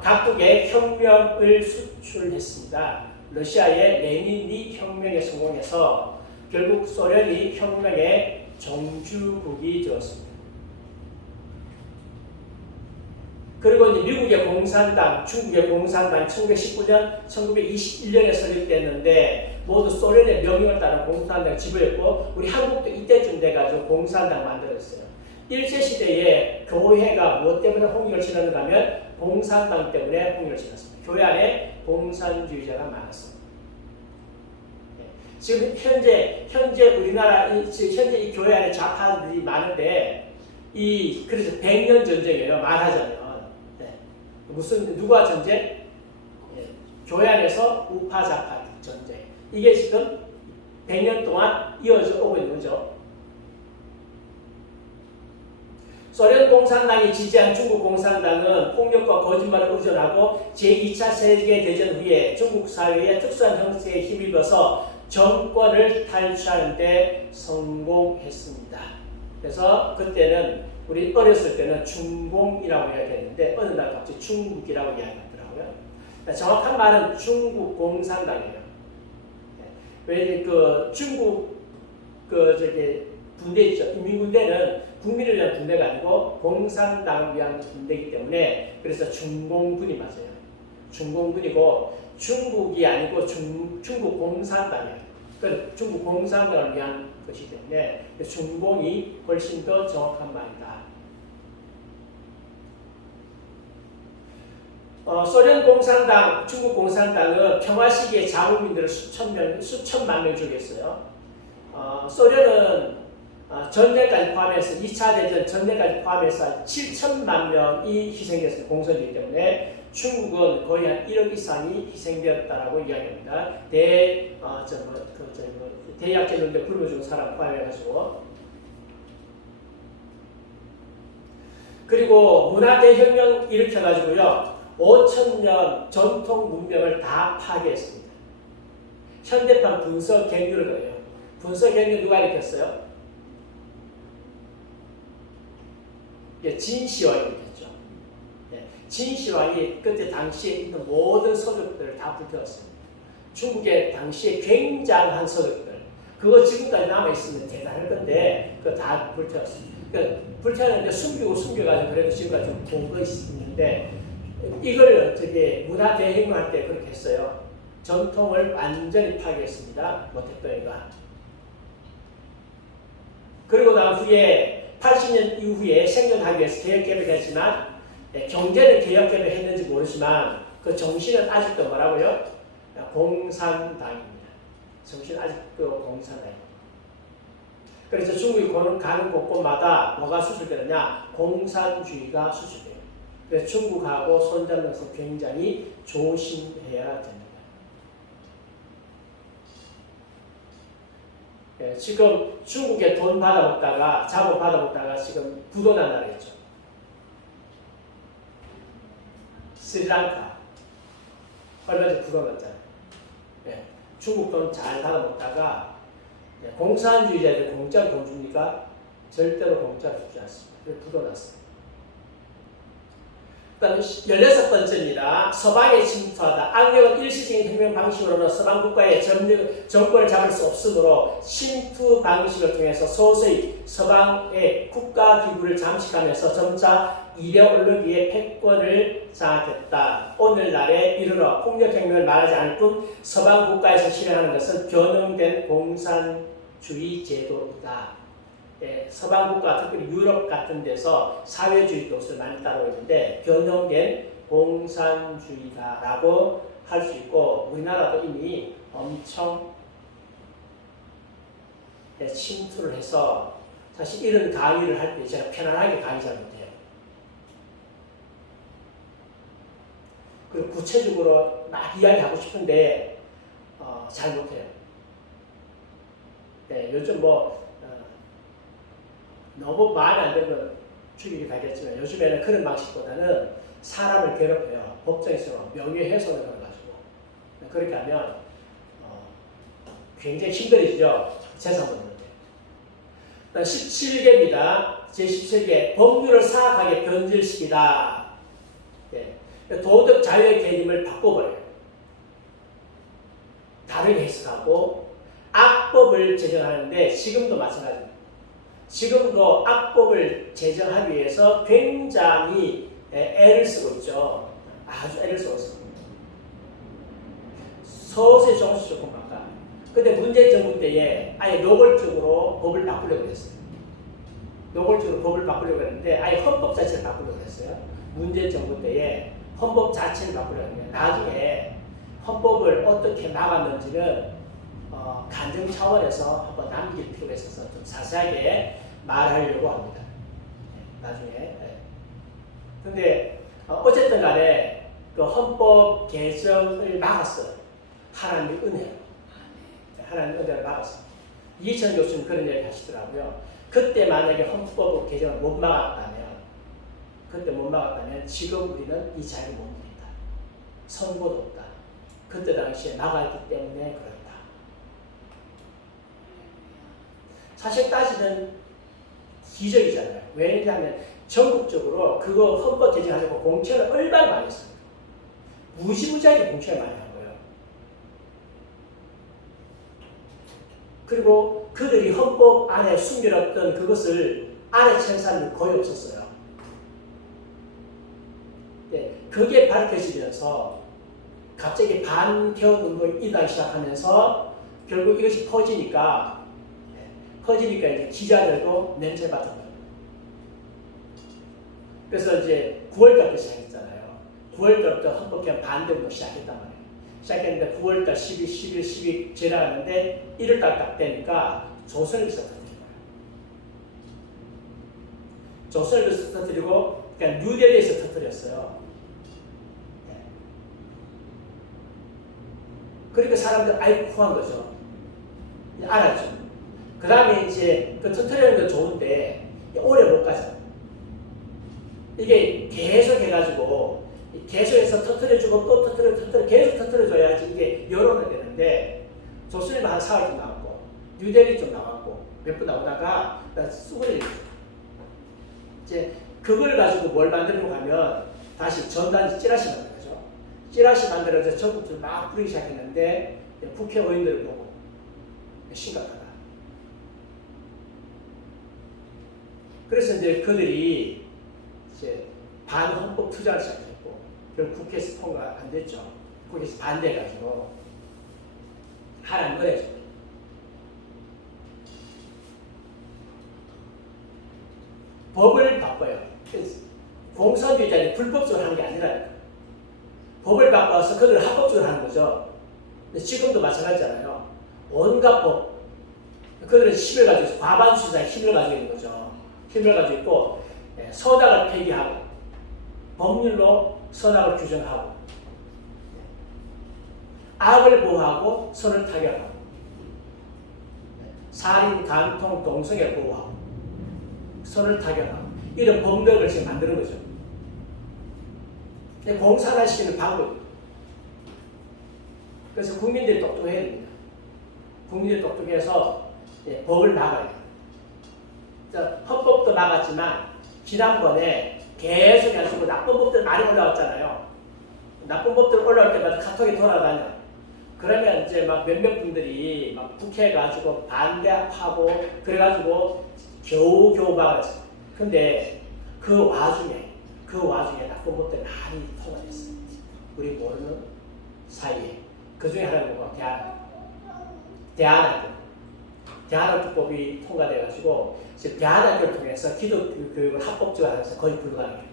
각국의 혁명을 수출했습니다. 러시아의 레닌이 혁명에 성공해서 결국 소련이 혁명의 종주국이 되었습니다. 그리고 이제 미국의 공산당, 중국의 공산당 1919년, 1921년에 설립됐는데 모두 소련의 명령을 따라 공산당 지배했고 우리 한국도 이때쯤 돼가지고 공산당 만들었어요. 일제시대에 교회가 무엇 때문에 홍역을 치렀는가 하면 공산당 때문에 홍역을 치렀습니다. 교회 안에 공산주의자가 많았습니다. 지금 현재 우리나라 현재 이 교회 안에 좌파들이 많은데 그래서 100년 전쟁이에요. 말하자면 누가 전쟁? 교회 안에서 우파 좌파 전쟁. 이게 지금 100년 동안 이어져 오고 있는 거죠. 소련 공산당이 지지한 중국 공산당은 폭력과 거짓말을 의존하고 제2차 세계대전 후에 중국 사회의 특수한 형태에 힘입어서 정권을 탈취하는 데 성공했습니다. 그래서 그때는 우리 어렸을 때는 중공이라고 이야기했는데 어느 날 갑자기 중국이라고 이야기하더라고요. 정확한 말은 중국 공산당이에요. 왜 중국 군대 있죠. 인민군대는 국민을 위한 군대가 아니고 공산당을 위한 군대이기 때문에 그래서 중공군이 맞아요. 중공군이고 중국이 아니고 중국 공산당이에요. 그러니까 중국 공산당을 위한 것이기 때문에 중공이 훨씬 더 정확한 말이다. 소련 공산당, 중국 공산당은 평화 시기에 자국민들을 수천만 명 죽였어요. 소련은 전쟁까지 포함해서 2차 대전 전쟁까지 포함해서 7천만 명이 희생됐습니다. 공산주의 때문에. 중국은 거의 한 1억 이상이 희생되었다라고 이야기합니다. 대약제는데 굶어 죽은 사람 포함해가지고. 그리고 문화대혁명 일으켜가지고요. 5,000년 전통 문명을 다 파괴했습니다. 현대판 분서갱유를 거예요. 분서갱유 누가 일으켰어요? 진시황이 일으켰죠. 진시황이 그때 당시에 있는 모든 서적들을 다 불태웠습니다. 중국의 당시에 굉장한 서적들, 그거 지금까지 남아있으면 대단할 건데 그거 다 불태웠습니다. 그러니까 불태웠는데 숨겨가지고 그래도 지금까지 좀 본 거 있는데 이걸 문화 대혁명할 때 그렇게 했어요. 전통을 완전히 파괴했습니다. 못했더니가. 그리고 난 후에 80년 이후에 생존하기 위해서 개혁개혁했지만 경제는 개혁개혁했는지 모르지만 그 정신은 아직도 뭐라고요? 공산당입니다. 정신은 아직도 공산당입니다. 그래서 중국이 가는 곳곳마다 뭐가 수출되느냐? 공산주의가 수출돼요. 그래서 중국하고 손잡면서 굉장히 조심해야 됩니다. 지금 중국에 돈 받아먹다가 자본 받아먹다가 지금 부도난 나라 있죠. 스리랑카 얼마 전에 부도났잖아요. 중국 돈 잘 받아먹다가 공산주의자들 공짜로 돈 줍니까? 절대로 공짜로 주지 않습니다. 그래서 부도났어요. 그다음 16번째입니다. 서방에 침투하다. 악력은 일시적인 혁명 방식으로는 서방 국가의 정권을 잡을 수 없으므로 침투 방식을 통해서 서서히 서방의 국가 기구를 잠식하면서 점차 이데올로기의 패권을 장악했다. 오늘날에 이르러 폭력혁명을 말하지 않을 뿐 서방 국가에서 실행하는 것은 변형된 공산주의 제도이다. 서방 국가, 특히 유럽 같은 데서 사회주의 도수를 많이 따르고 있는데 변형된 공산주의다라고 할 수 있고 우리나라도 이미 엄청 침투를 해서 사실 이런 강의를 할 때 제가 편안하게 강의 잘 못해요. 그리고 구체적으로 막 이야기하고 싶은데 잘 못해요. 요즘 너무 마음에 안 들면 죽이게 되겠지만 요즘에는 그런 방식보다는 사람을 괴롭혀요. 법정에서 명예훼손을 걸어가지고 그렇게 하면 굉장히 힘들어지죠. 재산 문제. 17개입니다. 제17개 법률을 사악하게 변질시키다. 도덕 자유의 개념을 바꿔버려요. 다르게 해석하고 악법을 제정하는데 지금도 마찬가지입니다. 지금도 악법을 제정하기 위해서 굉장히 애를 쓰고 있죠. 아주 애를 쓰고 있습니다. 서서히 조금 바꿔. 근데 문재인 정부 때에 아예 노골적으로 법을 바꾸려고 했어요. 노골적으로 법을 바꾸려고 했는데 아예 헌법 자체를 바꾸려고 했어요. 문재인 정부 때에 헌법 자체를 바꾸려고 했는데 나중에 헌법을 어떻게 막았는지는 간증 차원에서 한번 남길 필요가 있어서 좀 자세하게 말하려고 합니다. 나중에. 근데 어쨌든 간에 그 헌법 개정을 막았어요. 하나님의 은혜로. 하나님의 은혜를 막았어요. 이천 교수님 그런 얘기 하시더라고요. 그때 만약에 헌법 개정을 못 막았다면 지금 우리는 이 자리를 못 누린다. 선고도 없다. 그때 당시에 막았기 때문에 그렇다. 사실 따지면 기적이잖아요. 왜냐하면 전국적으로 그거 헌법 개정하려고 공천을 얼마나 많이 했습니까? 무지무지하게 공천을 많이 한 거예요. 그리고 그들이 헌법 안에 숨겨놨던 그것을 알아챈 사람이 거의 없었어요. 네, 그게 밝혀지면서 갑자기 반개헌 운동이 일어나기 시작하면서 결국 이것이 퍼지니까 이제 기자들도 냄새 맡은 거예요. 그래서 이제 9월달부터 시작했잖아요. 9월달부터 헌법개헌 반대운동 시작했단 말이에요. 시작했는데 9월달, 10일, 12 지나갔는데 1월달 딱 되니까 조선일보에서 터뜨린 거예요. 조선일보에서 터뜨리고 그냥 뉴델리에서 터뜨렸어요. 그러니까 사람들 아이고 한 거죠. 알았죠. 그 다음에 이제 그 터뜨리는 건 좋은데 오래 못 가죠. 이게 계속 해가지고 계속해서 터뜨려주고 또 터뜨려 계속 터뜨려줘야지 이게 여론이 되는데 조선일보 한 4월 좀 나왔고 뉴델리 좀 나왔고 몇 번 나오다가 수그러졌죠. 이제 그걸 가지고 뭘 만들고 가면 다시 전단지 찌라시 만들죠. 찌라시 만들어서 전국들 막 뿌리기 시작했는데 국회의원들을 보고 심각하다. 그래서 이제 그들이 이제 반헌법 투자를 시작했고 결국 국회에서 통과 안 됐죠. 국회에서 반대해가지고 하라는 거래죠. 법을 바꿔요. 공산주의자들이 불법적으로 하는 게 아니라니까. 법을 바꿔서 그들을 합법적으로 하는 거죠. 근데 지금도 마찬가지잖아요. 온갖 법. 그들은 힘을 가지고 있어요. 과반수자의 힘을 가지고 있는 거죠. 힘을 가지고 있고 서dak을 폐기하고 법률로 선악을 규정하고 악을 보호하고 선을 타결하고 살인, 간통, 동성애 보호하고 선을 타결하고 이런 법력을 지금 만드는 거죠. 공산화시키는 방법. 그래서 국민들이 똑똑해야 됩니다. 국민들이 똑똑해서 법을 막아야 돼요. 헌법도 막았지만 지난번에 계속 해가지고 나쁜 법들 많이 올라왔잖아요. 나쁜 법들 올라올 때마다 카톡이 돌아다녀. 그러면 이제 막 몇몇 분들이 막 국회 가지고 반대하고 그래가지고 겨우 막았어요. 근데 그 와중에 나쁜 법들 많이 통과됐어요. 우리 모르는 사이에. 그 중에 하나가 뭐가 대안학교법이 통과돼가지고 지금 대안학교를 통해서 기독 교육을 합법적으로 하면서 거의 불가능해요.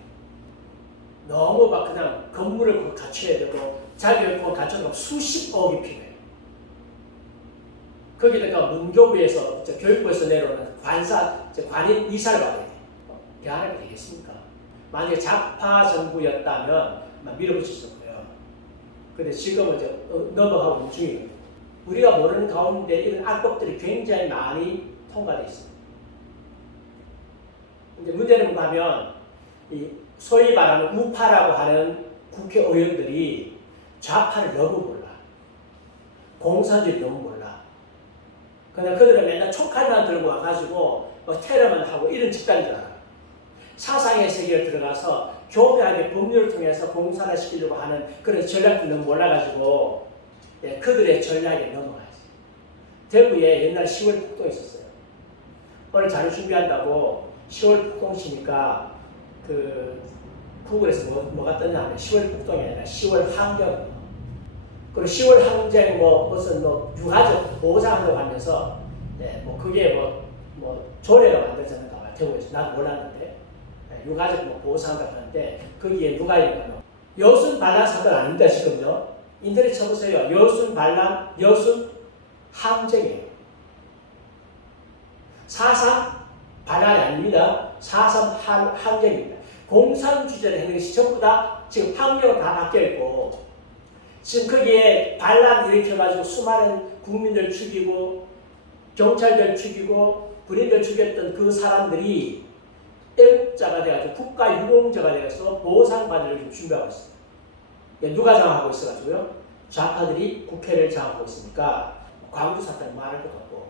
너무 막 그냥 건물을 갖춰야 되고 자기교육을 갖춰서 수십억이 필요해요. 거기다가 문교부에서 교육부에서 내려오는 관인 이사를 받아야 돼요. 대안학교 되겠습니까? 만약에 좌파 정부였다면 밀어붙였을 거예요. 근데 지금은 이제 넘어가고 중이거든요. 우리가 모르는 가운데 이런 악법들이 굉장히 많이 통과되어 있습니다. 이제 문제는 뭐냐면 이 소위 말하는 우파라고 하는 국회의원들이 좌파를 너무 몰라. 공산주의를 너무 몰라. 그냥 그들은 맨날 촉칼만 들고 와가지고 테러만 하고 이런 집단인 줄 알아. 사상의 세계에 들어가서 교묘하게 법률을 통해서 공산화시키려고 하는 그런 전략들 너무 몰라가지고 그들의 전략에 넘어가지. 대구에 옛날 10월 폭동이 있었어요. 오늘 자료 준비한다고 10월 폭동 치니까 그 구글에서 뭐가 떴냐면 10월 폭동이 아니라 10월 항쟁. 그리고 10월 항쟁 무슨 유가족 보호장하려고 하면서 그게 조례가 만들어졌는가 봐요. 대구에서. 나도 몰랐는데 유가족 보호장한다고 하는데 거기에 누가 있냐면 여순 반란 사건 아닙니다. 지금요. 인터넷 쳐보세요. 여순 반란, 여순 항쟁이에요. 4.3 반란이 아닙니다. 4.3 항쟁입니다. 공산주의자를 하는 것이 전부 다 지금 환경은 다 바뀌어있고 지금 거기에 반란 일으켜가지고 수많은 국민들 죽이고 경찰들 죽이고 군인들 죽였던 그 사람들이 애국자가 돼가지고 국가 유공자가 되어서 보상받을 준비하고 있어요. 누가 장악하고 있어가지고요? 좌파들이 국회를 장악하고 있으니까 광주 사건은 말할 것도 없고.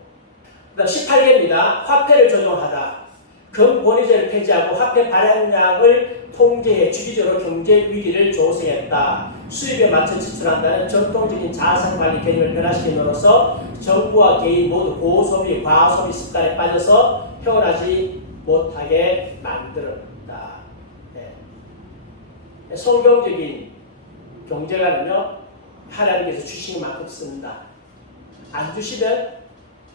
그 다음 18개입니다. 화폐를 조정하다. 금권위제를 폐지하고 화폐 발행량을 통제해 주기적으로 경제 위기를 조성했다. 수입에 맞춰 지출한다는 전통적인 자산관리 개념을 변화시킴으로써 정부와 개인 모두 고소비, 과소비 습관에 빠져서 헤어나지 못하게 만들었다. 네. 성경적인 경제가는요, 하나님께서 주시는 만큼 쓴다. 안 주시면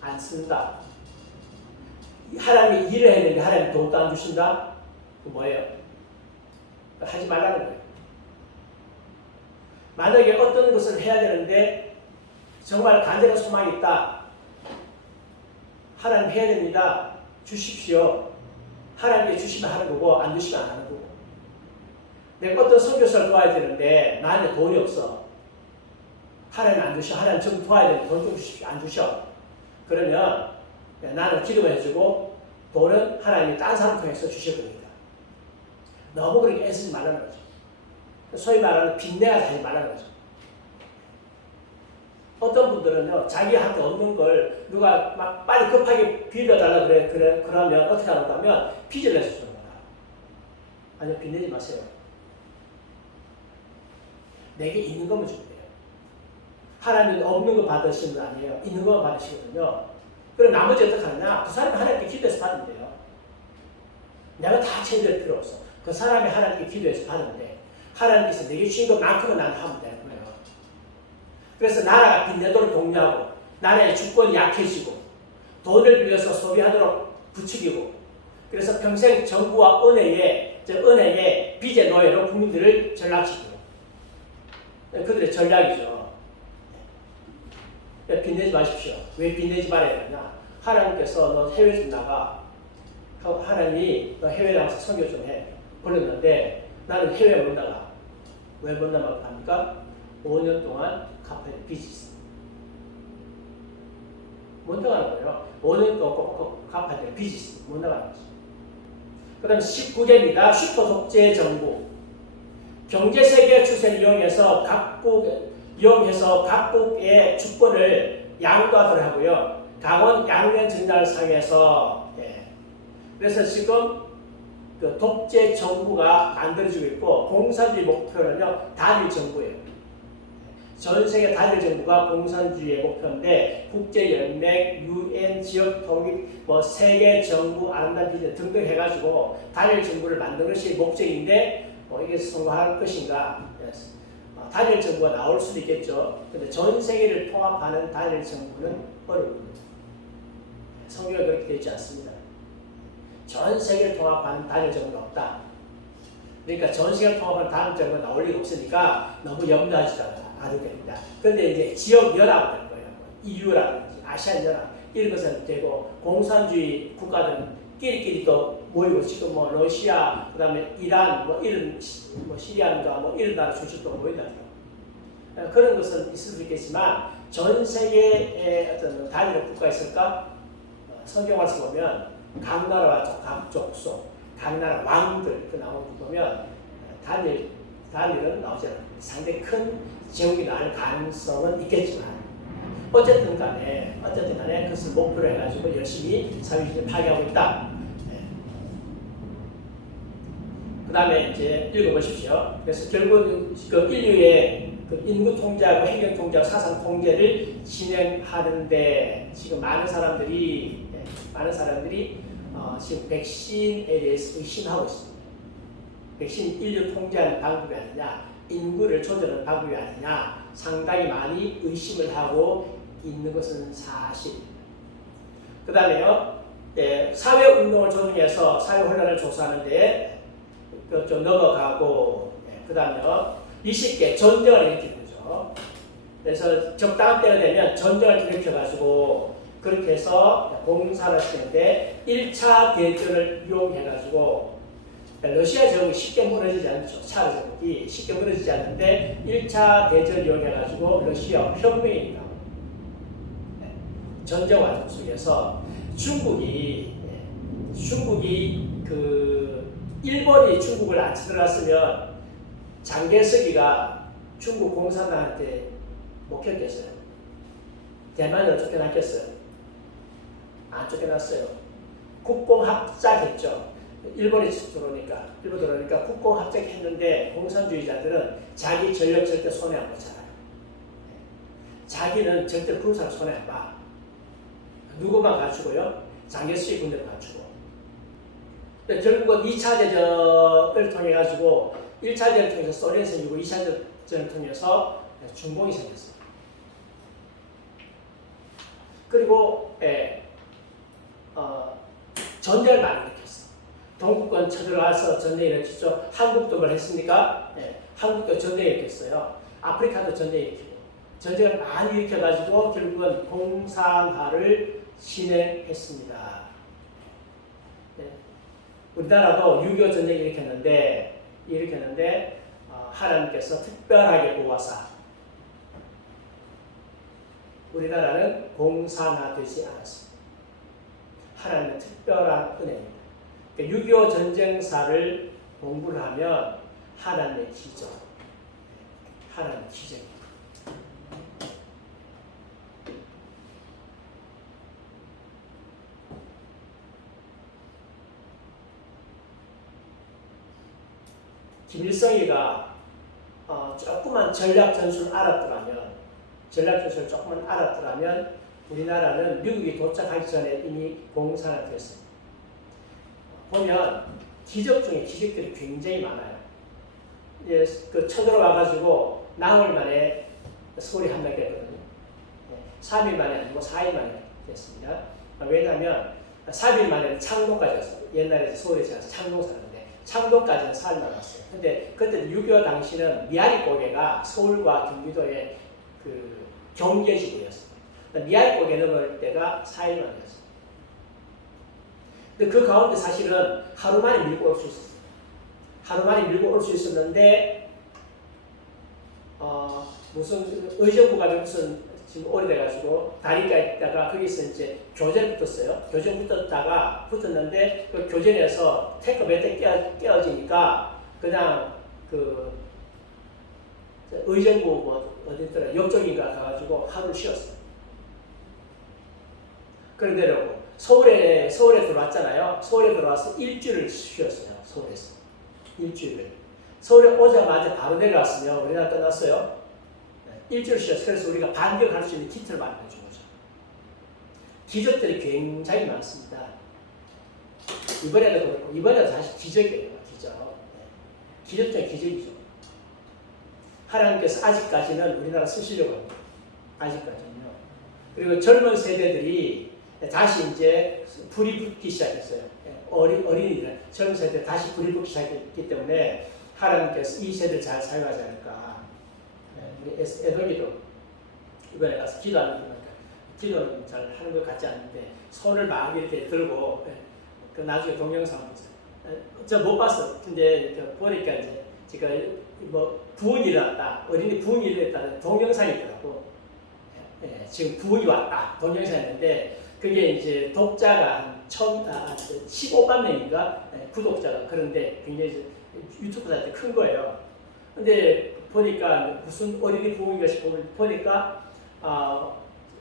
안 쓴다. 하나님이 일을 해야 되는데 하나님 돈도 안 주신다? 그 뭐예요? 하지 말라는 거예요. 만약에 어떤 것을 해야 되는데 정말 간절한 소망이 있다. 하나님 해야 됩니다. 주십시오. 하나님께 주시면 하는 거고 안 주시면 안 하는 거고. 내가 어떤 선교사를 도와야 되는데 나한테 돈이 없어. 하나님 안 주셔. 하나님 좀 도와야 되는데 돈 좀 주십시오. 안 주셔. 그러면 나는 기도해주고 돈은 하나님이 딴 사람 통해서 주실 겁니다. 너무 그렇게 애쓰지 말라는 거죠. 소위 말하는 빚내가 하지 말라는 거죠. 어떤 분들은요, 자기한테 없는 걸 누가 막 빨리 급하게 빌려달라 그러면 어떻게 하는가 하면 빚을 내서 주는 거다. 아니요, 빚내지 마세요. 내게 있는 것만 주면 돼요. 하나님은 없는 거 받으시는 거 아니에요. 있는 거 받으시거든요. 그럼 나머지 어떻게 하느냐? 그 사람이 하나님께 기도해서 받으면 돼요. 내가 다 챙길 필요 없어. 그 사람이 하나님께 기도해서 받으면 돼. 하나님께서 내게 주신 것만큼은 나는 하면 되는 거예요. 그래서 나라가 빚내도록 독려하고 나라의 주권이 약해지고 돈을 빌려서 소비하도록 부추기고 그래서 평생 정부와 은행의 빚의 노예로 국민들을 전락시키고 그들의 전략이죠. 빚내지 마십시오. 왜 빚내지 말아야 되냐? 하나님께서 너 해외 좀 나가. 하나님이 너 해외 나가서 선교 좀 해. 그랬는데 나는 해외 못 나가. 왜 못 나갑니까? 5년 동안 갚아야 될 빚이 있어. 못 나가는 거예요. 5년 동안 꼭 갚아야 될 빚이 있어. 못 나가는 거죠. 그 다음에 19개입니다. 슈퍼 독재 정부. 경제세계 추세를 이용해서 각국의 주권을 양도하도록 하고요. 강원 양면 진단상에서 그래서 지금 그 독재 정부가 만들어지고 있고 공산주의 목표는요 단일 정부예요. 전 세계 단일 정부가 공산주의의 목표인데 국제연맹, UN, 지역 통일, 세계 정부, 아름다운 비전 등등 해가지고 단일 정부를 만드는 것이 목적인데 이게 성공할 것인가? 단일 정부가 나올 수도 있겠죠. 근데 전 세계를 통합하는 단일 정부는 어렵습니다. 성경에 그렇게 되어 있지 않습니다. 전 세계를 통합하는 단일 정부는 없다. 그러니까 전 세계를 통합하는 단일 정부가 나올 리가 없으니까 너무 염려하지 않아도 됩니다. 그런데 이제 지역 연합이 될 거예요. EU라든지 아시안 연합 이런 것은 되고 공산주의 국가들은 끼리끼리 또 모이고 지금 러시아 그다음에 이란 이런 시리아인가 이런 나라 중심도 모인다죠. 그런 것은 있을 수 있겠지만 전 세계에 어떤 단일한 국가가 있을까? 성경 말씀 보면 각 나라와 각 족속, 각 나라 왕들 그 나오는 거 보면 단일은 나오지 않아요. 상당히 큰 제국이 나올 가능성은 있겠지만 어쨌든 간에 그것을 목표로 해가지고 열심히 사회주의를 파괴하고 있다. 그 다음에 이제 읽어보십시오. 그래서 결국 그 인류의 그 인구 통제하고 행정 통제하고 사상 통제를 진행하는데 지금 많은 사람들이 지금 백신에 대해서 의심하고 있습니다. 백신 인류 통제하는 방법이 아니냐, 인구를 조절하는 방법이 아니냐 상당히 많이 의심을 하고 있는 것은 사실입니다. 그 다음에요, 사회운동을 조정해서 사회혼란을 조사하는데 좀 넘어가고, 그 다음에요, 20개 전쟁을 일으키는 거죠. 그래서 적당한 때가 되면 전쟁을 일으켜가지고 그렇게 해서 공사를 하시는데 1차 대전을 이용해가지고 러시아 제국이 쉽게 무너지지 않죠. 차르 제국이 쉽게 무너지지 않는데 1차 대전을 이용해가지고 러시아 혁명이 나옵니다. 전쟁 과정 속에서 중국이 일본이 중국을 안 치들어갔으면 장개석이가 중국 공산당한테 못 겪겠어요. 대만으로 쫓겨났겠어요. 안 쫓겨났어요. 국공합작했죠. 일본이 들어오니까 국공합작했는데 공산주의자들은 자기 전력 절대 손해 안 보잖아요. 자기는 절대 군사를 손해 안 봐. 누구만 갖추고요? 장개수의 군대를 갖추고. 결국은 2차 대전을 통해 가지고 1차 대전을 통해서 소련이 생기고 2차 대전을 통해서 중공이 생겼어요. 그리고 전쟁을 많이 일으켰어요. 동구권 쳐들어와서 전쟁을 일으켰죠. 한국도 뭘 했습니까? 한국도 전쟁을 일으켰어요. 아프리카도 전쟁을 일으키고 전쟁을 많이 일으켜가지고 결국은 공산화를 진행했습니다. 우리나라도 6.25 전쟁을 일으켰는데 하나님께서 특별하게 보아서 우리나라는 공산화되지 않았습니다. 하나님의 특별한 은혜입니다. 그러니까 6.25 전쟁사를 공부를 하면 하나님의 기적, 하나님의 기적입니다. 김일성이가 조그만 전략 전술을 조금만 알았더라면 우리나라는 미국이 도착하기 전에 이미 공산화됐습니다. 보면 기적 중에 기적들이 굉장히 많아요. 쳐들어와가지고 나흘 만에 서울이 함락됐거든요. 3일 만에 아니고 4일 만에 됐습니다. 왜냐하면 3일 만에 창동까지 왔어요. 옛날에 서울에 가서 창동 살았는데 창동까지는 4일 남았어요. 근데 그때 6.25 당시는 미아리 고개가 서울과 경기도의 그 경계지대였습니다. 미아리 고개 넘을 때가 4일 만이었어요. 근데 그 가운데 사실은 하루 만에 밀고 올 수 있었어요. 하루 만에 밀고 올 수 있었는데 무슨 의정부가 무슨 지금 오래돼가지고 다리가 있다가 거기서 이제 교전 붙었어요. 교전 붙었는데 그 교전에서 탱크 몇 대 깨어지니까 그냥 그 의정부 뭐 어디더라 옆쪽인가 가가지고 하루 쉬었어요. 그런데로 서울에 들어왔잖아요. 서울에 들어와서 일주일을 쉬었어요. 서울에서 일주일을. 서울에 오자마자 바로 내려왔으면 우리나라 끝났어요. 일주일 쉬었어요. 그래서 우리가 반격할 수 있는 기틀을 만들어준 거죠. 기적들이 굉장히 많습니다. 이번에도 그렇고 이번에도 사실 기적이에요. 기적 중에 기적이죠. 하나님께서 아직까지는 우리나라 쓰시려고 합니다. 아직까지는요. 그리고 젊은 세대들이 다시 이제 불이 붙기 시작했어요. 어린이들, 젊은 세대 다시 불이 붙기 시작했기 때문에 하나님께서 이 세대를 잘 사용하지 않을까. 애동이도 이번에 가서 기도하는 거니까 기도는 잘 하는 것 같지 않은데 손을 막 이렇게 들고 그 나중에 동영상 보세요. 저 못 봤어. 근데 보니까 이제 제가 뭐 부흥이 일어났다. 어린이 부흥이 일어났다는 동영상이 있더라고. 지금 부흥이 왔다. 동영상이었는데 그게 이제 독자가 한 15만 명인가 구독자가 그런데 굉장히 유튜브한테 큰 거예요. 근데 보니까 무슨 어린이 부흥인가 싶어 보니까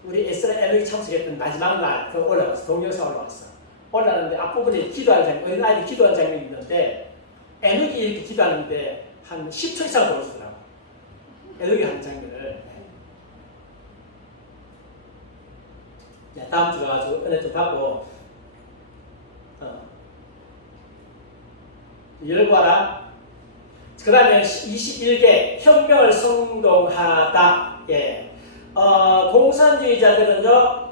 우리 에스라 에너지 참석했던 마지막 날 그 올라왔어. 동영상 올라왔어. 올라왔는데 앞부분에 기도하는 장면, 어린 아이들이 기도하는 장면이 있는데 에너지 이렇게 기도하는데 한 10초 이상 걸었더라고. 에너지 하는 장면을. 다음 주 가가지고 은혜 좀 받고 열거하라. 그 다음에 21개 혁명을 선동하다. 공산주의자들은요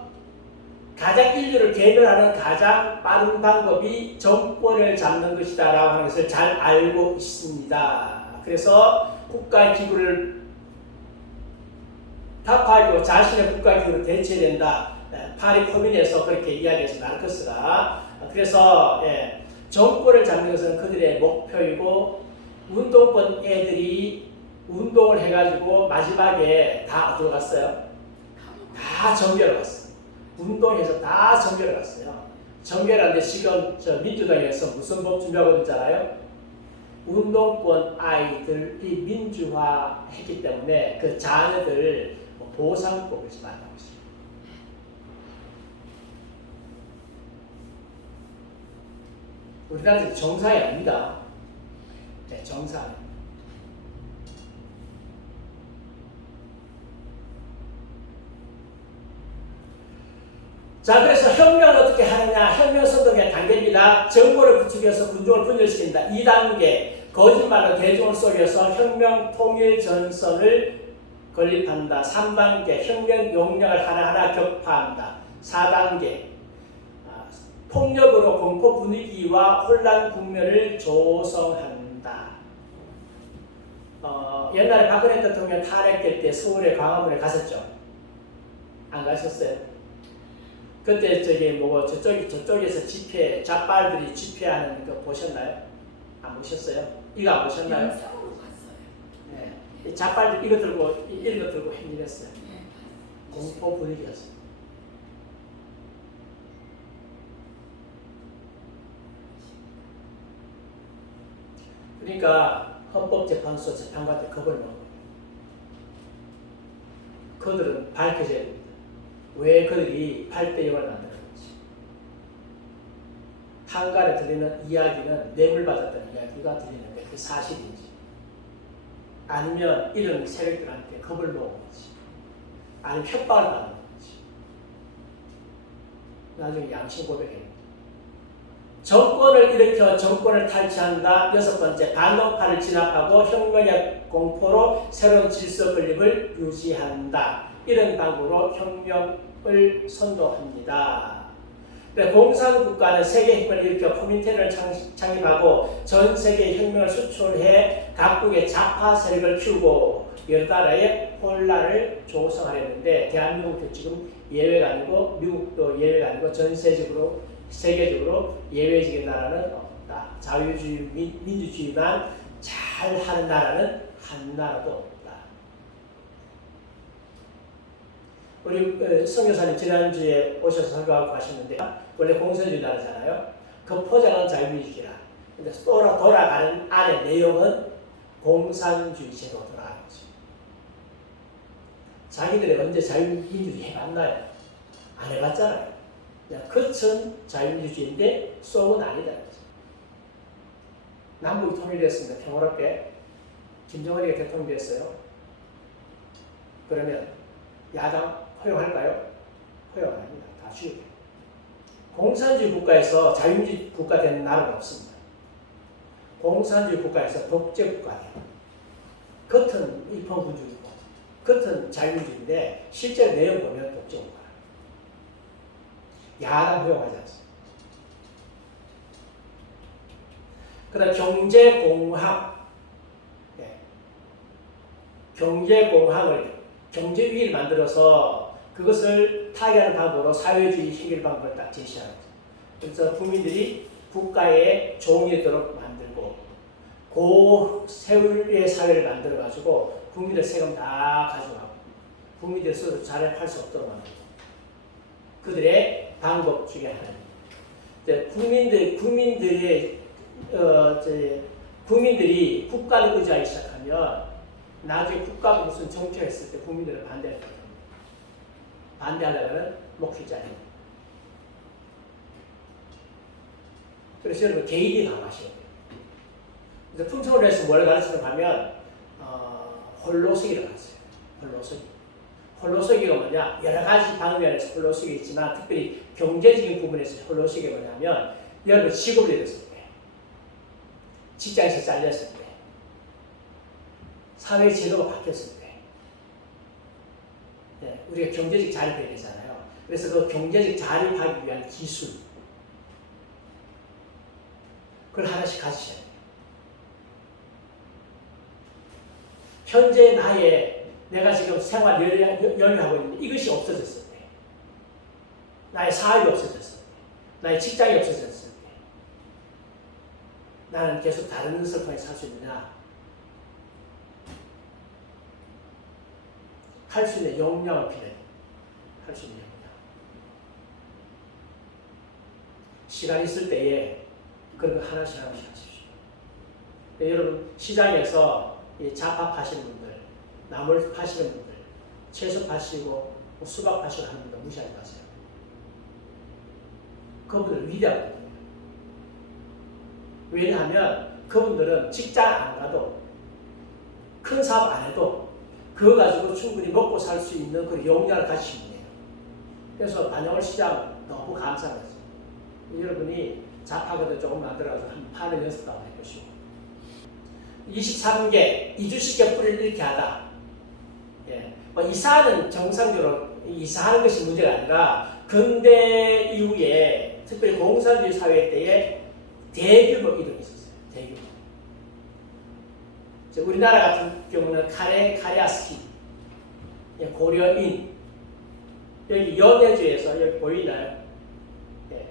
가장 인류를 괴멸하는 가장 빠른 방법이 정권을 잡는 것이다 라고 하는 것을 잘 알고 있습니다. 그래서 국가기구를 타파하고 자신의 국가기구를 대체해야 된다. 파리 코민에서 그렇게 이야기해서 마르크스가. 그래서 정권을 잡는 것은 그들의 목표이고 운동권 애들이 운동을 해가지고 마지막에 다 어디로 갔어요? 다 정결을 갔어요. 운동해서 다 정결을 갔어요. 정결하는데 지금 저 민주당에서 무슨 법 준비하고 있잖아요. 운동권 아이들이 민주화했기 때문에 그 자녀들 보상법을 만들고 있어요. 우리나라에서 정상이 아닙니다. 네, 정상. 자, 그래서 혁명을 어떻게 하느냐? 혁명 선동의 단계입니다. 정보를 부추겨서 군중을 분열시킨다. 2단계, 거짓말로 대중을 속여서 혁명 통일 전선을 건립한다. 3단계, 혁명 용량을 하나하나 격파한다. 4단계, 폭력으로 공포 분위기와 혼란 국면을 조성한다. 옛날에 박근혜 대통령 탄핵될 때 서울의 광화문에 갔었죠? 안 가셨어요? 그때 저쪽에서 집회, 좌빨들이 집회하는 거 보셨나요? 안 보셨어요? 이거 안 보셨나요? 영상으로 봤어요. 네. 좌빨들 이거 들고 행진했어요. 네, 공포 분위기였어요. 그러니까 헌법재판소 재판관한테 겁을 먹은 거예요. 그들은 밝혀져야 됩니다. 왜 그들이 8대 0을 만들었는지. 한간에 들리는 이야기는 뇌물받았다는 이야기가 들리는데 그게 사실인지, 아니면 이런 세력들한테 겁을 먹은 건지, 아니면 협박을 받는 건지, 나중에 양심 고백해요. 정권을 일으켜 정권을 탈취한다. 6번째, 반동파를 진압하고 혁명의 공포로 새로운 질서 건립을 유지한다. 이런 방법으로 혁명을 선도합니다. 공산국가는 세계 힘을 일으켜 코민텔을 창립하고 전 세계 혁명을 수출해 각국의 좌파 세력을 키우고 여러 나라의 혼란을 조성하려는데, 대한민국도 지금 예외가 아니고 미국도 예외가 아니고 전 세계적으로 예외적인 나라는 없다. 자유주의, 민주주의만 잘하는 나라는 한 나라도 없다. 우리 성교사님 지난주에 오셔서 설교하고 가셨는데, 원래 공산주의 나라잖아요. 그 포장은 자유민주주의라. 근데 돌아가는 안의 내용은 공산주의 제도 돌아가는 거죠. 자기들이 언제 자유민주주의 해봤나요? 안 해봤잖아요. 그냥 겉은 자유민주주의인데 속은 아니다. 남북이 통일됐습니다. 평화롭게. 김정은이가 대통령이 됐어요. 그러면 야당 허용할까요? 허용 안 합니다. 다 죽여요. 공산주의 국가에서 자유민주주의 국가 되는 나라는 없습니다. 공산주의 국가에서 독재 국가예요. 겉은 일본군주이고 겉은 자유민주주의인데 실제 내용 보면 독재 국가. 야당 허용하지 않습니다. 그 다음 경제공황. 네. 경제공황을, 경제위기를 만들어서 그것을 타개하는 방법으로 사회주의 해결 방법을 딱 제시하는 거죠. 그래서 국민들이 국가의 종이 되도록 만들고 고세율의 사회를 만들어가지고 국민들 세금 다 가져가고 국민들 스스로 자립할 수 없도록 만들고, 그들의 방법 중에 하나입니다. 국민들이 국가를 의지하기 시작하면 나중에 국가가 무슨 정책을 했을 때 국민들은 반대할 거예요. 반대하려면 목표자예요. 그래서 여러분 개인이 강하셔야 돼요. 그래서 품성을해서 뭘 가르치는가 하면 홀로서기를 가르쳐요. 홀로서기. 홀로서기가 뭐냐? 여러 가지 방면에서 홀로서기 있지만 특별히 경제적인 부분에서 홀로서기가 뭐냐면, 여러분 직업을 잃었을 때, 직장에서 잘렸을 때, 사회 제도가 바뀌었을 때, 네, 우리가 경제적 자립해야 되잖아요. 그래서 그 경제적 자립하기 위한 기술, 그걸 하나씩 가지셔야 돼요. 현재 내가 지금 생활 연유하고 있는데 이것이 없어졌을 때, 나의 사업이 없어졌을 때, 나의 직장이 없어졌을 때, 나는 계속 다른 것을 통해 살 수 있느냐? 할 수 있는 역량을 필요해요. 할 수 있는 역량. 시간 있을 때에 그런 거 하나씩 하십시오. 네, 여러분 시장에서 잡화 파시는 분들, 나물 파시는 분들, 채소 파시고 수박 파시고 하는 분들 무시하지 마세요. 그분들 위대하거든요. 왜냐하면 그분들은 직장 안 가도 큰 사업 안 해도 그거 가지고 충분히 먹고 살 수 있는 그 역량을 가지신 분이에요. 그래서 반영을 시장 너무 감사한 거죠. 여러분이 자파거든 조금 만들어가지고 한 판을 연습도 한번 해보시고 23개 이주식의 뿌리를 잃게 하다. 예. 뭐 이사는 정상적으로 이사하는 것이 문제가 아니라 근대 이후에 특별히 공산주의 사회 때에 대규모 이동이 있었어요. 대규모. 우리나라 같은 경우는 카레아스키, 고려인, 여기 연해주에서 여기 보이나요? 네.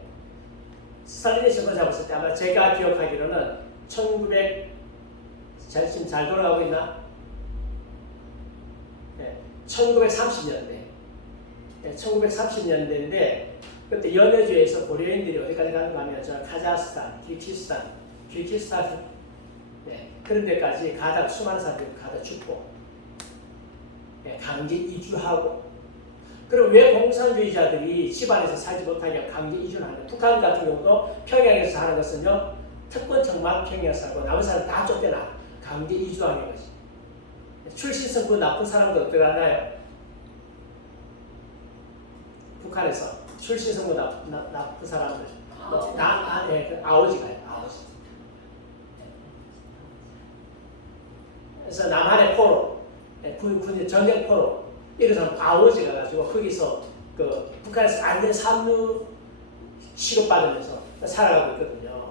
스탈린이 정권 잡았을 때 아마 제가 기억하기로는 1900 지금 잘 돌아가고 있나? 네. 1930년대. 네. 1930년대인데 그때 연해주에서 고려인들이 어디까지 가는가 하면 저 카자흐스탄, 키르기스탄 네. 그런 데까지 가다 수많은 사람들이 가다 죽고 네. 강제 이주하고 그럼 왜 공산주의자들이 집안에서 살지 못하게 강제 이주를 하냐? 북한 같은 경우도 평양에서 하는 것은요 특권층만 평양에 살고 남은 사람 다 쫓겨나 강제 이주하는 거지. 출신 성분 나쁜 사람도 어떻게 하나요? 북한에서 출신 성분 나쁜 사람들 아오지가요. 아오지. 그래서 남한의 포로, 군 전쟁 포로 이런 사람 아오지가 가지고 거기서 그 북한에서 안전 삼류 취급받으면서 살아가고 있거든요.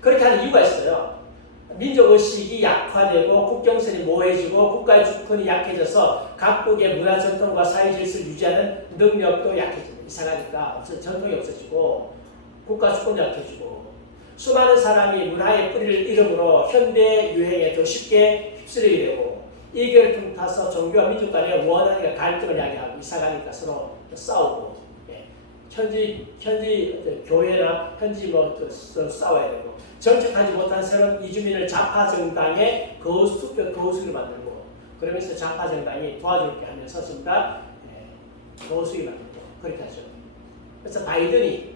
그렇게 하는 이유가 있어요. 민족의식이 약화되고 국경선이 모호해지고 국가의 주권이 약해져서 각국의 문화 전통과 사회 질서를 유지하는 능력도 약해지고 이상하니까 전통이 없어지고 국가 주권이 약해지고 수많은 사람이 문화의 뿌리를 잃음으로 현대 유행에 더 쉽게 휩쓸리게 되고 이걸 통해서 종교와 민족 간의 원한과 갈등을 야기하고 이상하니까 서로 싸우고 현지 교회나 현지 싸워야 되고 정착하지 못한 새로운 이주민을 좌파 정당의 거수기를 만들고 그러면서 좌파 정당이 도와줄게 하면서 전부 다 거수기 만들고 그렇게 하죠. 그래서 바이든이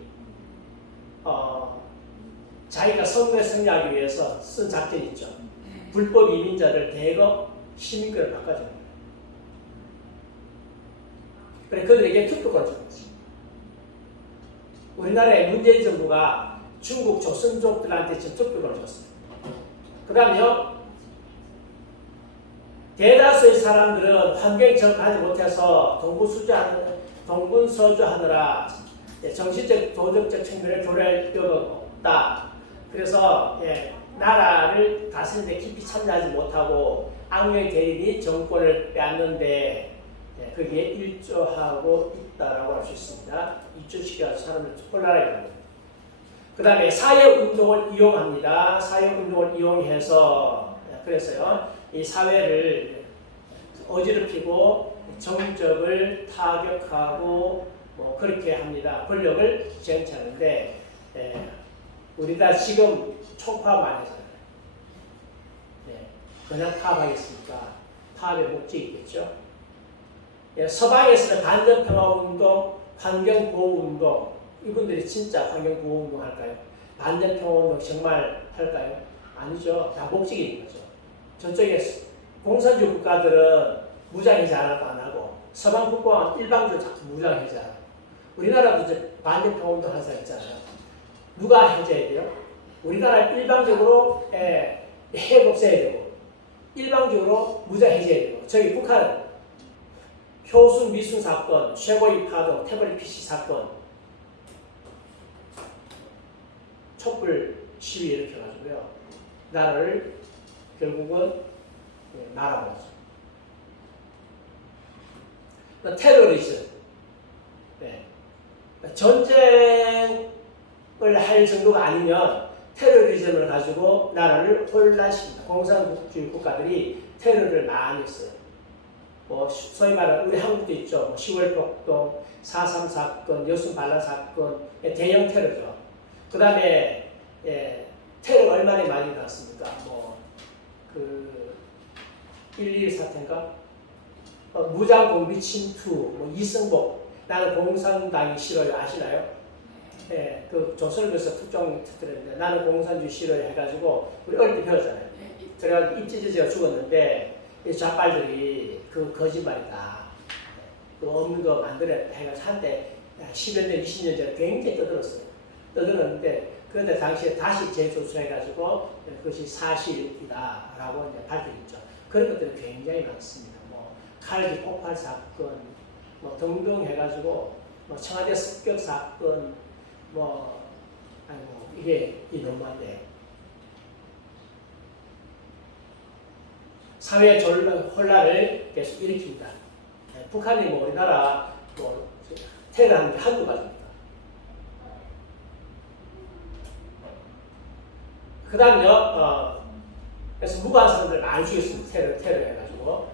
자기가 선거에 승리하기 위해서 쓴 작전이 있죠. 불법 이민자를 대거 시민권을 바꿔주는 거예요. 그래 그들에게 투표권을 주는 거지. 우리나라의 문재인 정부가 중국 조선족들한테 지금 투표권을 줬어요. 그 다음에요. 대다수의 사람들은 환경에 적응하지 못해서 동분서주하느라 정신적, 도덕적 측면을 교류할 필요가 없다. 그래서 나라를 다스리는데 깊이 참여하지 못하고 악령의 대리인이 정권을 빼앗는데 거기에 일조하고 있다라고 할 수 있습니다. 일조시켜서 사람을 혼란하게 합니다. 그 다음에 사회운동을 이용합니다. 사회운동을 이용해서 그래서요 이 사회를 어지럽히고 정적을 타격하고 그렇게 합니다. 권력을 쟁취하는데 우리가 지금 총파업 많이 하잖아요. 그냥 파업하겠습니까? 파업의 목적이 있겠죠. 서방에서는 반전평화운동, 환경보호운동 이분들이 진짜 환경보호운동 할까요? 반전평화운동 정말 할까요? 아니죠. 다 목적이 있는 거죠. 저쪽에 공산주의 국가들은 무장해제 안 하고 서방 국가는 일방적으로 자꾸 무장해제하고 우리나라도 이제 반전평화운동 하는 사람 있잖아요. 누가 해제해야 돼요? 우리나라 일방적으로 핵 없애야 되고 일방적으로 무장해제해야 되고 저기 북한은 효순 미순 사건, 최고위 파동, 태블릿 PC 사건 촛불 시위 일으켜가지고요 나라를 결국은 말아버렸죠. 테러리즘 전쟁을 할 정도가 아니면 테러리즘을 가지고 나라를 혼란시킵니다. 공산주의 국가들이 테러를 많이 했어요. 소위 말하는 우리 한국도 있죠. 10월 폭동, 4.3 사건, 여순 반란 사건, 대형 테러죠. 그 다음에 테러가 얼마나 많이 나왔습니까? 1.1 사태인가? 무장 공비 침투, 이승복, 나는 공산당이 싫어요. 아시나요? 예, 그 조선일보에서 특종 터뜨렸는데 나는 공산주의 싫어해 해가지고 우리 어릴 때 배웠잖아요. 그래가지고 입지지지가 죽었는데 이 좌빨들이 그 거짓말이다. 그 없는 거 만들어 해가지고 한때 10여 년, 20년 전에 굉장히 떠들었어요. 떠들었는데 그런데 당시에 다시 재조사해가지고 그것이 사실이다라고 이제 밝혀졌죠. 그런 것들이 굉장히 많습니다. 뭐 칼기 폭발 사건, 뭐 등등 해가지고 뭐 청와대 습격 사건, 뭐 아이고 이게 이 너무한데 사회 혼란을 계속 일으킵니다. 북한이 뭐 우리나라 뭐 테러하는 게 한두 가지입니다. 그 다음요, 그래서 무고한 사람들 많이 죽였습니다. 테러 해가지고.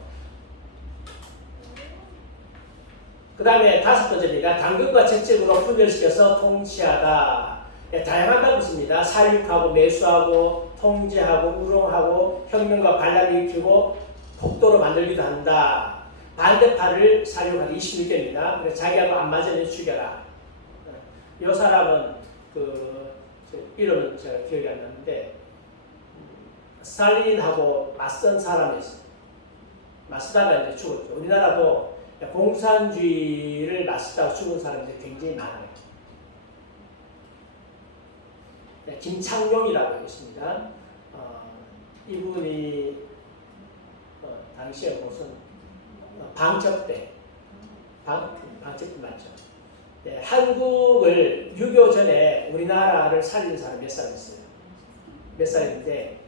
그 다음에 다섯 번째입니다. 당근과 채찍으로 분열시켜서 통치하다. 다양한 것입니다. 살육하고 매수하고 통제하고 우롱하고 혁명과 반란을 일으키고 폭도로 만들기도 한다. 반대파를 살육하기 26개입니다. 그래서 자기하고 안 맞으면 죽여라. 이 사람은 이름은 제가 기억이 안 나는데 스탈린하고 맞선 사람이었어요. 맞서다가 이제 죽었죠. 우리나라도 공산주의를 맞서다가 죽은 사람들이 굉장히 많아요. 김창룡이라고 있습니다. 이분이 당시에 무슨 방첩대 방첩대 맞죠? 네, 한국을 6.25 전에 우리나라를 살린 사람 몇 살 있어요? 몇 살인데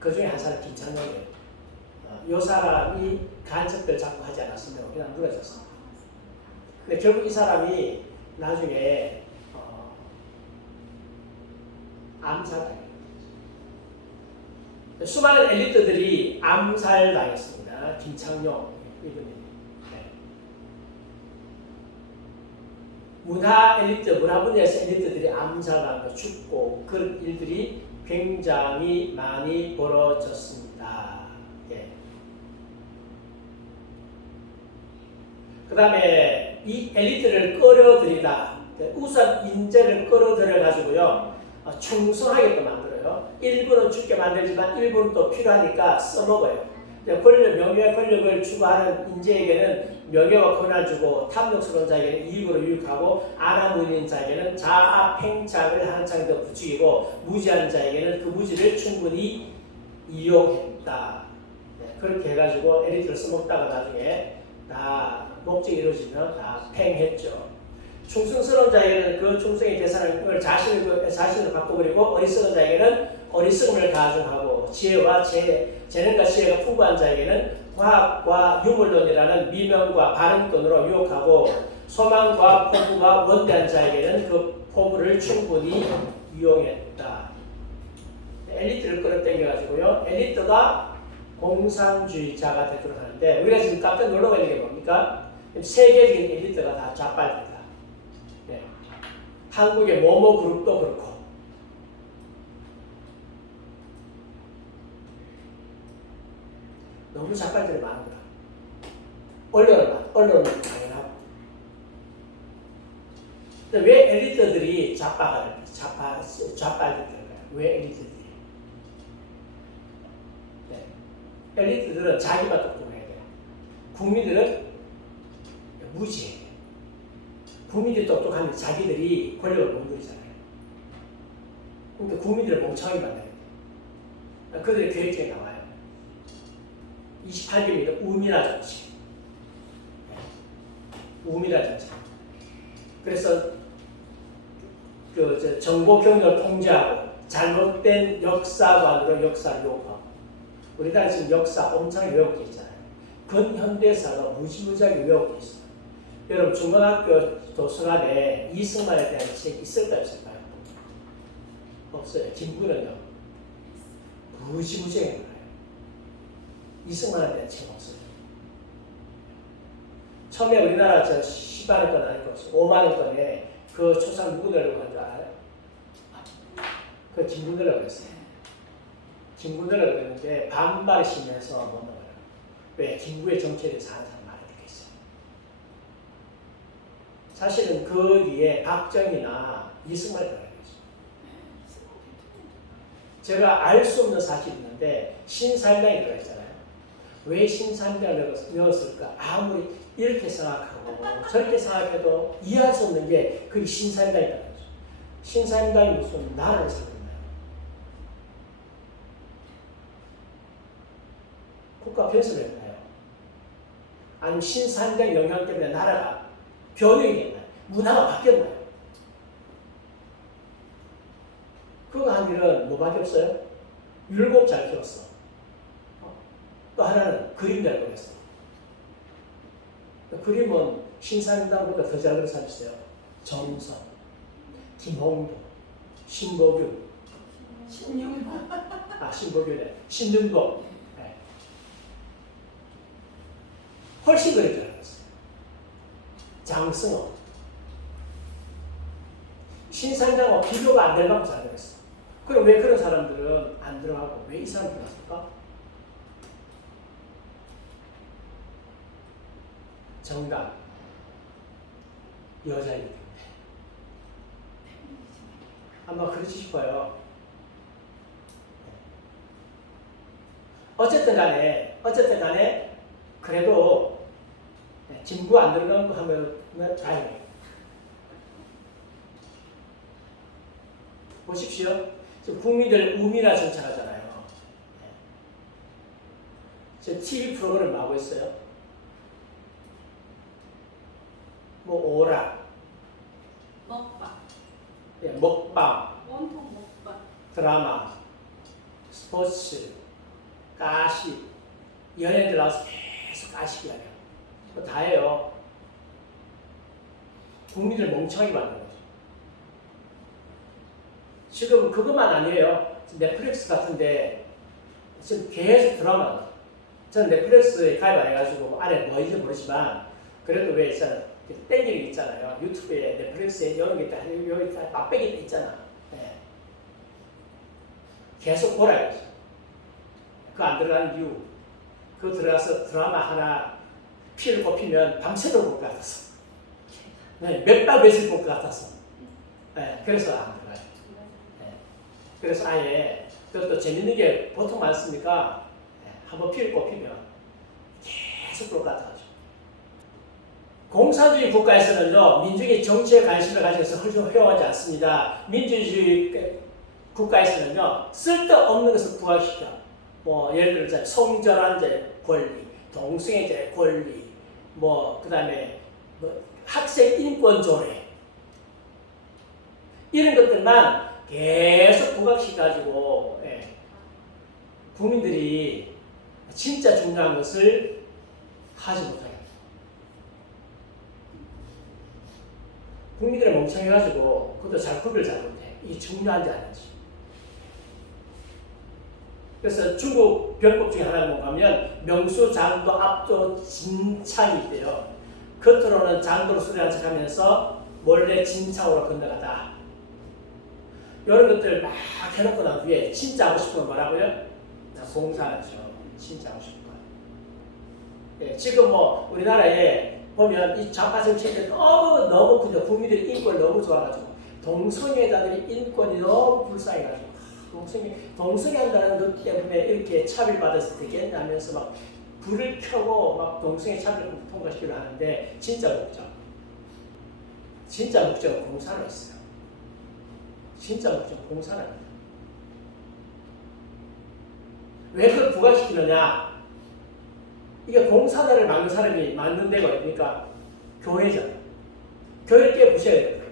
그 중에 한 사람 김창룡이에요. 이 사람이 간첩들 자꾸 하지 않았으면 그냥 무너졌습니다. 근데 결국 이 사람이 나중에 암살당해요. 수많은 엘리트들이 암살당했습니다. 김창룡 이분이. 네. 문화 엘리트, 문화 분야에서 엘리트들이 암살당하고 죽고 그런 일들이 굉장히 많이 벌어졌습니다. 네. 그 다음에 이 엘리트를 끌어들이다. 우선 인재를 끌어들여 가지고요. 충성하게끔 만들어요. 일부는 죽게 만들지만 일부는 또 필요하니까 써먹어요. 명예와 권력을 추구하는 인재에게는 명예와 권한을 주고 탐욕스러운 자에게는 이익으로 유익하고 안하무인인 자에게는 자아 팽창을 하는 창도 부추기고 무지한 자에게는 그 무지를 충분히 이용했다. 그렇게 해가지고 엘리트를 써먹다가 나중에 다 목적이 이루어지면 다 팽했죠. 충성스러운 자에게는 그 충성의 대상을 자신을 바꿔버리고 어리석은 자에게는 어리석음을 가중하고 지혜와 재능과 지혜가 풍부한 자에게는 과학과 유물론이라는 미명과 발언권으로 유혹하고 소망과 포부가 원대한 자에게는 그 포부를 충분히 이용했다. 엘리트를 끌어당겨가지고요. 엘리트가 공산주의자가 되도록 하는데 우리가 지금 깜짝 놀라고 있는 게 뭡니까? 세계적인 엘리트가 다 좌빨입니다. 네. 한국의 모모 그룹도 그렇고 너무 좌빨들이 많은 거야. 언론은 당연하고. 근데 왜 엘리트들이 좌빨들일까요? 왜 엘리트들이? 네. 엘리트들은 자기만 똑똑해야 돼요. 국민들은 무지해요. 국민들이 똑똑하면 자기들이 권력을 못 누리잖아요. 그러니까 국민들을 멍청하게 만들어야 돼요. 그들의 계획책에 나와요. 28개입니다. 우미라 정책. 우미라 정책. 그래서 정보 경로를 통제하고 잘못된 역사관으로 역사를 요구하고 우리나라 지금 역사 엄청 외우고 있잖아요. 근현대사가 무지무지하게 외우고 있어요. 여러분 중고등학교 도서관에 이승만에 대한 책이 있을까요? 없을까요? 없어요. 김구는요. 무지무지하게 많아요. 이승만에 대한 책 없어요. 처음에 우리나라 10만 원 아니고 5만 원권에 그 초상 누구 내려고 한 줄 알아요? 그 김구늘이라고 했어요. 김구늘이라고 했는데 반발이 심해서 못 나와요. 왜? 김구의 정치에 대해서 하는 사람 많이 있어요. 사실은 그 뒤에 박정희나 이승만이 들어가야 되죠. 제가 알 수 없는 사실이 있는데 신사임당이 들어가 있잖아요. 왜 신사임당을 넣었을까? 아무리 이렇게 생각하고 저렇게 생각해도 이해할 수 없는 게 그게 신사임당이라는 거죠. 신사임당이 무슨 나라를 세웠나요? 국가 변수를 했나요? 아니면 신사임당 영향 때문에 나라가 변형이 됐나요? 문화가 바뀌었나요? 그거 한 일은 뭐밖에 없어요? 율곡 잘 키웠어. 또 하나는 그림 잘 그렸어. 그림은 신사임당보다 더 잘 그린 사람 있어요. 정우성, 김홍도, 신보균. 신윤복. 신보균에 신윤복. 네. 훨씬 그림 잘 그렸어요. 장승호. 신사임당하고 비교가 안 될 만큼 잘 그렸어. 그럼 왜 그런 사람들은 안 들어가고 왜 이 사람 들어갔을까? 정답. 여자이기 때문에. 아마 그렇지 싶어요. 어쨌든 간에 그래도 진부 안 들어간 거 하면 다행이에요. 보십시오. 지금 국민들 우미라 정착하잖아요. 저 TV 프로그램 하고 있어요. 뭐 오락, 먹방. 먹방, 원통 먹방. 드라마, 스포츠, 가십, 연예인들 나와서 계속 가십 이야기해요. 그거 다 해요. 국민을 멍청하게 만드는 거죠. 지금 그것만 아니에요. 넷플릭스 같은데 지금 계속 드라마. 저는 넷플릭스에 가입 안 해가지고 안에 뭐인지 모르지만 그래도 왜 있잖아요. 땡기는 게 있잖아요. 유튜브에 넷플릭스에 이런 게 있다. 여기 다 맛배기 있잖아. 네. 계속 보라야죠. 그거 안 들어가는 이유. 그거 들어가서 드라마 하나 피를 꼽히면 밤새도록 볼 것 같았어. 네, 몇박 며칠 볼 것 같았어. 네, 그래서 안 들어가요. 네. 그래서 아예 그것도 재밌는 게 보통 많습니까? 네, 한번 피를 꼽히면 계속 볼 것 같아가지고. 공산주의 국가에서는요, 민중이 정치에 관심을 가져서 허용하지 않습니다. 민주주의 국가에서는요, 쓸데없는 것을 부각시켜. 뭐, 예를 들어, 성전환제 권리, 동성애제 권리, 그 다음에 학생 인권 조례. 이런 것들만 계속 부각시켜가지고, 국민들이 진짜 중요한 것을 하지 못하게. 국민들이 멍청해가지고 그것도 잘 구별 잘 못해. 이게 중요한지 아닌지. 그래서 중국 병법 중에 하나가 뭔가 하면 명수, 장도, 압도, 진창이 있대요. 겉으로는 장도로 수리한 척하면서 몰래 진창으로 건너가다. 이런 것들 막 해놓고 난 뒤에 진짜 하고 싶은 건 뭐라고요? 봉사하죠. 진짜 하고 싶은 거. 지금 뭐 우리나라에 보면 이 좌파 정치인들 너무 그저 국민들의 인권을 너무 좋아가지고 동성애자들이 인권이 너무 불쌍해가지고 동성애한다는 것 때문에 이렇게 차별받아서 되겠냐면서 막 불을 켜고 막 동성애 차별을 통과시키려 하는데 진짜 목적은 공산을 했어요. 진짜 목적은 공산입니다. 왜 그걸 부각시키느냐? 이게 공산화를 막는 사람이 만든 데가 어딥니까? 교회잖아요. 교회를 깨 부셔야 돼요.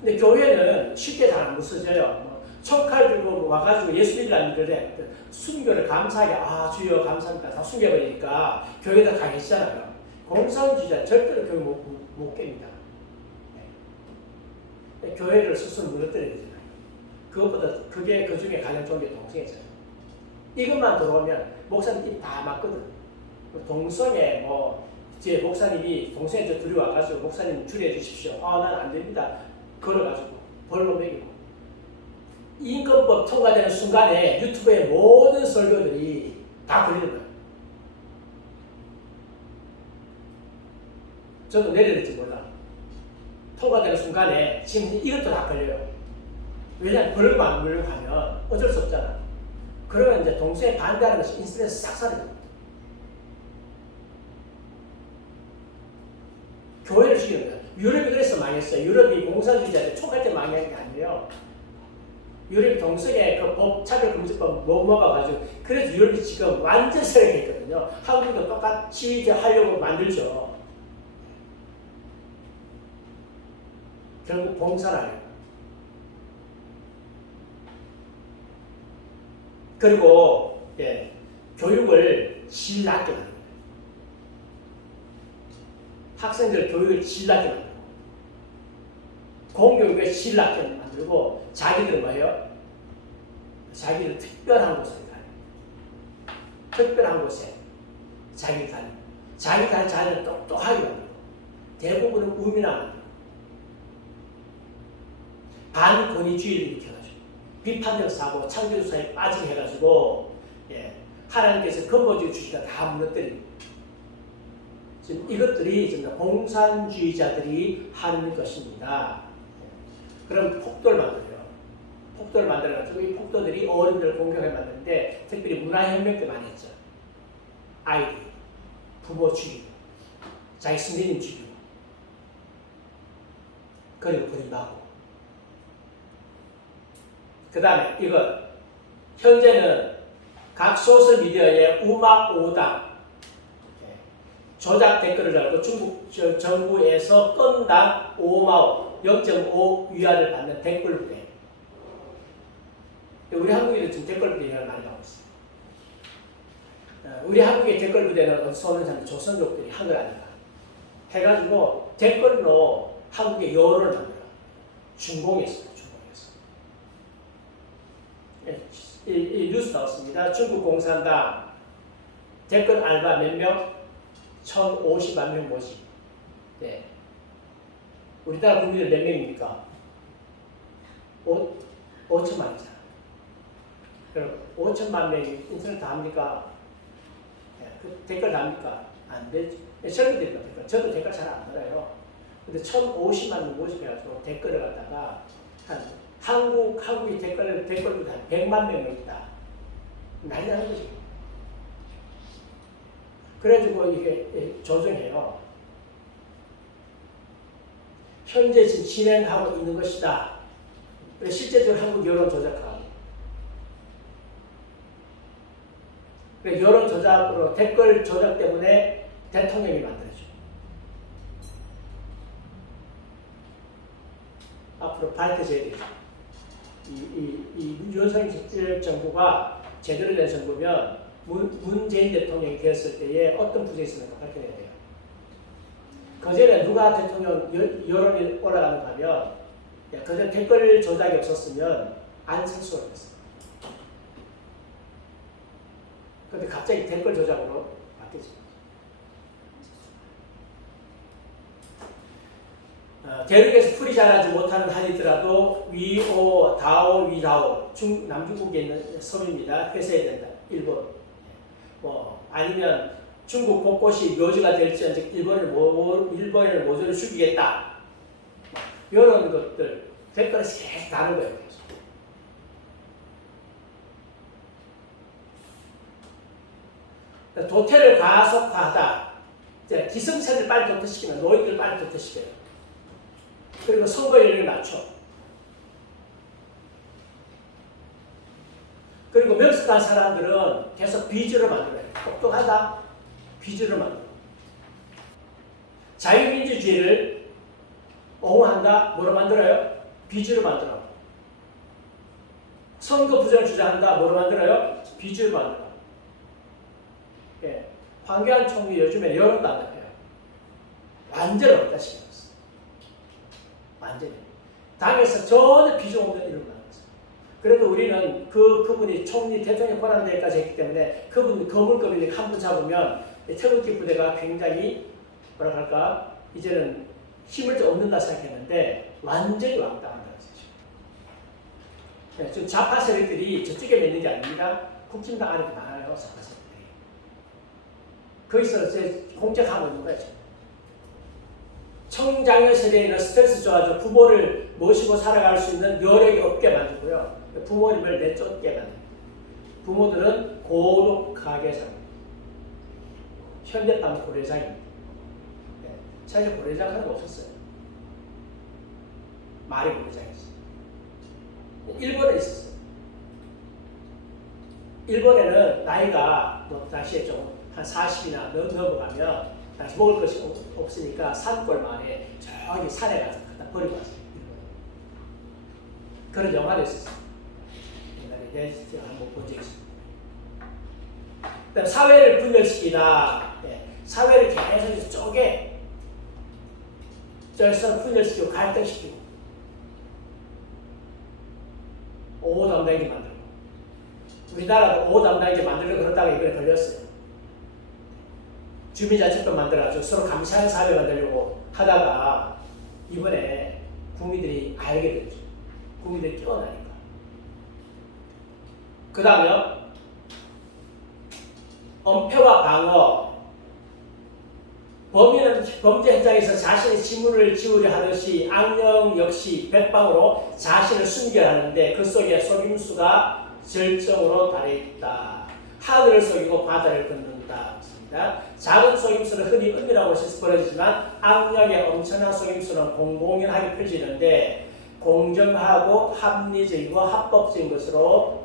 근데 교회는 쉽게 잘 안 부서져요. 총칼 들고 와가지고 예수 믿으라는 일을 순교를 감사하게 주여 감사합니다. 다 숨겨버리니까 교회에다 강해지잖아요. 공산주의자 절대로 교회 못 깹니다. 네. 교회를 스스로 무너뜨려야 되잖아요. 그것보다 그게 그 중에 가장 좋은 게 동성애잖아요. 이것만 들어오면 목사님 입 다 맞거든. 동성애 이제 목사님이 동성애 둘이 와가지고 목사님 줄여 주십시오. 난 안 됩니다. 걸어가지고 벌로 매기고. 인권법 통과되는 순간에 유튜브의 모든 설교들이 다 걸리는 거예요. 저도 내려야 될지 몰라. 통과되는 순간에 지금 이것도 다 걸려요. 왜냐하면 벌금 안 물려고 하면 어쩔 수 없잖아. 그러면 이제 동성애 반대하는 것이 인터넷에 싹 사라져요. 교회를 죽이는 거야. 유럽이 그래서 망했어요. 유럽이 공산주의자들 촉할 때 망한 게 아니에요. 유럽이 동성애 그 법, 차별금지법 못 먹어가지고 그래서 유럽이 지금 완전 세력했거든요. 한국도 똑같이 하려고 만들죠. 결국 봉사를 그리고 교육을 질 낮게 만듭니다. 학생들 교육을 질 낮게 만들고 공교육을 질 낮게 만들고 자기들 뭐예요? 자기들 특별한 곳에 가요. 특별한 곳에 자기 다니 자기 다니 자기를 똑똑하게 만들고 대부분은 우민화 만들고 반권위주의를 일으켜가지고 비판적 사고 창조적 사회에 빠지게 해가지고 하나님께서 근본적인 주시가 다 무너뜨립니다. 지금 이것들이 지금 공산주의자들이 하는 것입니다. 그럼 폭도를 만들어요. 폭도를 만들어가지고 이 폭도들이 어른들을 공격해 만드는데 특별히 문화혁명 때 많이 했죠. 아이들, 부모 죽이고, 자기 선생님 죽이고, 그리고 버림받고. 그 다음에 이거 현재는 각 소셜미디어의 우마오당 조작 댓글을 달고 중국 정부에서 건당 5마오 0.5 위안을 받는 댓글 부대. 우리 한국에도 지금 댓글 부대 일을 많이 하고 있습니다. 우리 한국의 댓글 부대는 어디서 오는 사람 조선족들이 한 걸 아닌가 해가지고 댓글로 한국의 여론을 만들어요. 중공했어요. 이 뉴스 나왔습니다. 중국 공산당 댓글 알바 몇 명? 1,050만 명 모집. 네. 우리나라 국민들 몇 명입니까? 5천만이잖아. 여러분, 5천만 명이 인터넷 다 합니까? 네. 그 댓글 다 합니까? 안 되죠. 젊은이들도 댓글. 저도 댓글 잘 안 달아요. 근데 1,050만 명 모집해가지고 댓글을 갖다가 한국이 댓글보다 100만 명 있다. 난리 나는 거지. 그래가지고 이게 조정해요. 현재 지금 진행하고 있는 것이다. 실제적으로 한국 여론 조작하고. 여론 조작으로 댓글 조작 때문에 대통령이 만들어져. 앞으로 밝혀져야 되죠. 이 윤석열 정부가 제대로 된 정부면 문재인 대통령이 되었을 때에 어떤 부정이 있었는가 밝혀내야 돼요. 그전에 누가 대통령 여론이 올라가는가 하면 그전에 댓글 조작이 없었으면 안철수가 됐어요. 그런데 갑자기 댓글 조작으로 바뀌죠. 대륙에서 풀이 자라지 못하는 한이더라도 위오, 다오, 위다오 남중국에 있는 섬입니다. 회수해야 된다. 일본. 아니면 중국 곳곳이 묘지가 될지언정 일본을 모조리 죽이겠다. 이런 것들 댓글에서 계속 다는 거예요. 계속. 도태를 가속화하다. 기성세대를 빨리 도태시키면 노인들을 빨리 도태시켜요. 그리고 선거율을 낮춰. 그리고 명석한 사람들은 계속 비주를 만들어요. 똑똑하다. 비주를 만들어. 자유민주주의를 옹호한다. 뭐로 만들어요? 비주를 만들어. 선거 부정을 주장한다. 뭐로 만들어요? 비주를 만들어. 황교안 총리 요즘에 여론도 안 잡혀요. 완전 어렵다 싶어요. 완전히. 당에서 전혀 비중 없는 일을 만들었어요. 그래도 우리는 그분이 총리 대통령 권한 데까지 했기 때문에 그분 거물급이니 한 분 잡으면 태극기 부대가 굉장히 뭐라 할까 이제는 힘을 좀 얻는다 생각했는데 완전히 왕따한다는 거죠. 지금 좌파 세력들이 저쪽에 있는 게 아닙니다. 국힘당 안에도 많아요. 좌파 세력들이. 거기서 이제 공작하고 있는 거죠. 청장년 세대에는 스트레스 좋아져 부모를 모시고 살아갈 수 있는 여력이 없게 만들고요. 부모님을 내쫓게 만듭니다. 부모들은 고독하게 삽니다. 현대판 고래장입니다. 사실 고래장 하는 거 없었어요. 말이 고래장이었어요. 일본에 있었어요. 일본에는 나이가 당시에 좀 한 40이나 넘어가면 다시 먹을 것이 없으니까 산골 마을에 저기 산에 가서 갖다 버리고 왔어요. 그런 영화도 있었어요. 옛날에 내가 한번 본 적이 있어요. 그다음 사회를 분열시키다. 사회를 계속 쪼개 절선 분열시키고 갈등시키고 5담당이게 만들고 우리나라도 5담당이게 만들려고 그러다가 이번에 걸렸어요. 주민자치법 만들어가지고 서로 감시하는 사회 만들려고 하다가 이번에 국민들이 알게 됐죠. 국민들이 깨어나니까. 그 다음에 엄폐와 방어. 범인은 범죄 현장에서 자신의 지문을 지우려 하듯이 악령 역시 백방으로 자신을 숨겨야 하는데 그 속에 속임수가 절정으로 달해있다. 하늘을 속이고 바다를 걷는다. 작은 속임수는 흔히 은밀하고 벌어지지만 악령의 엄청난 속임수는 공공연하게 펼치는데 공정하고 합리적이고 합법적인 것으로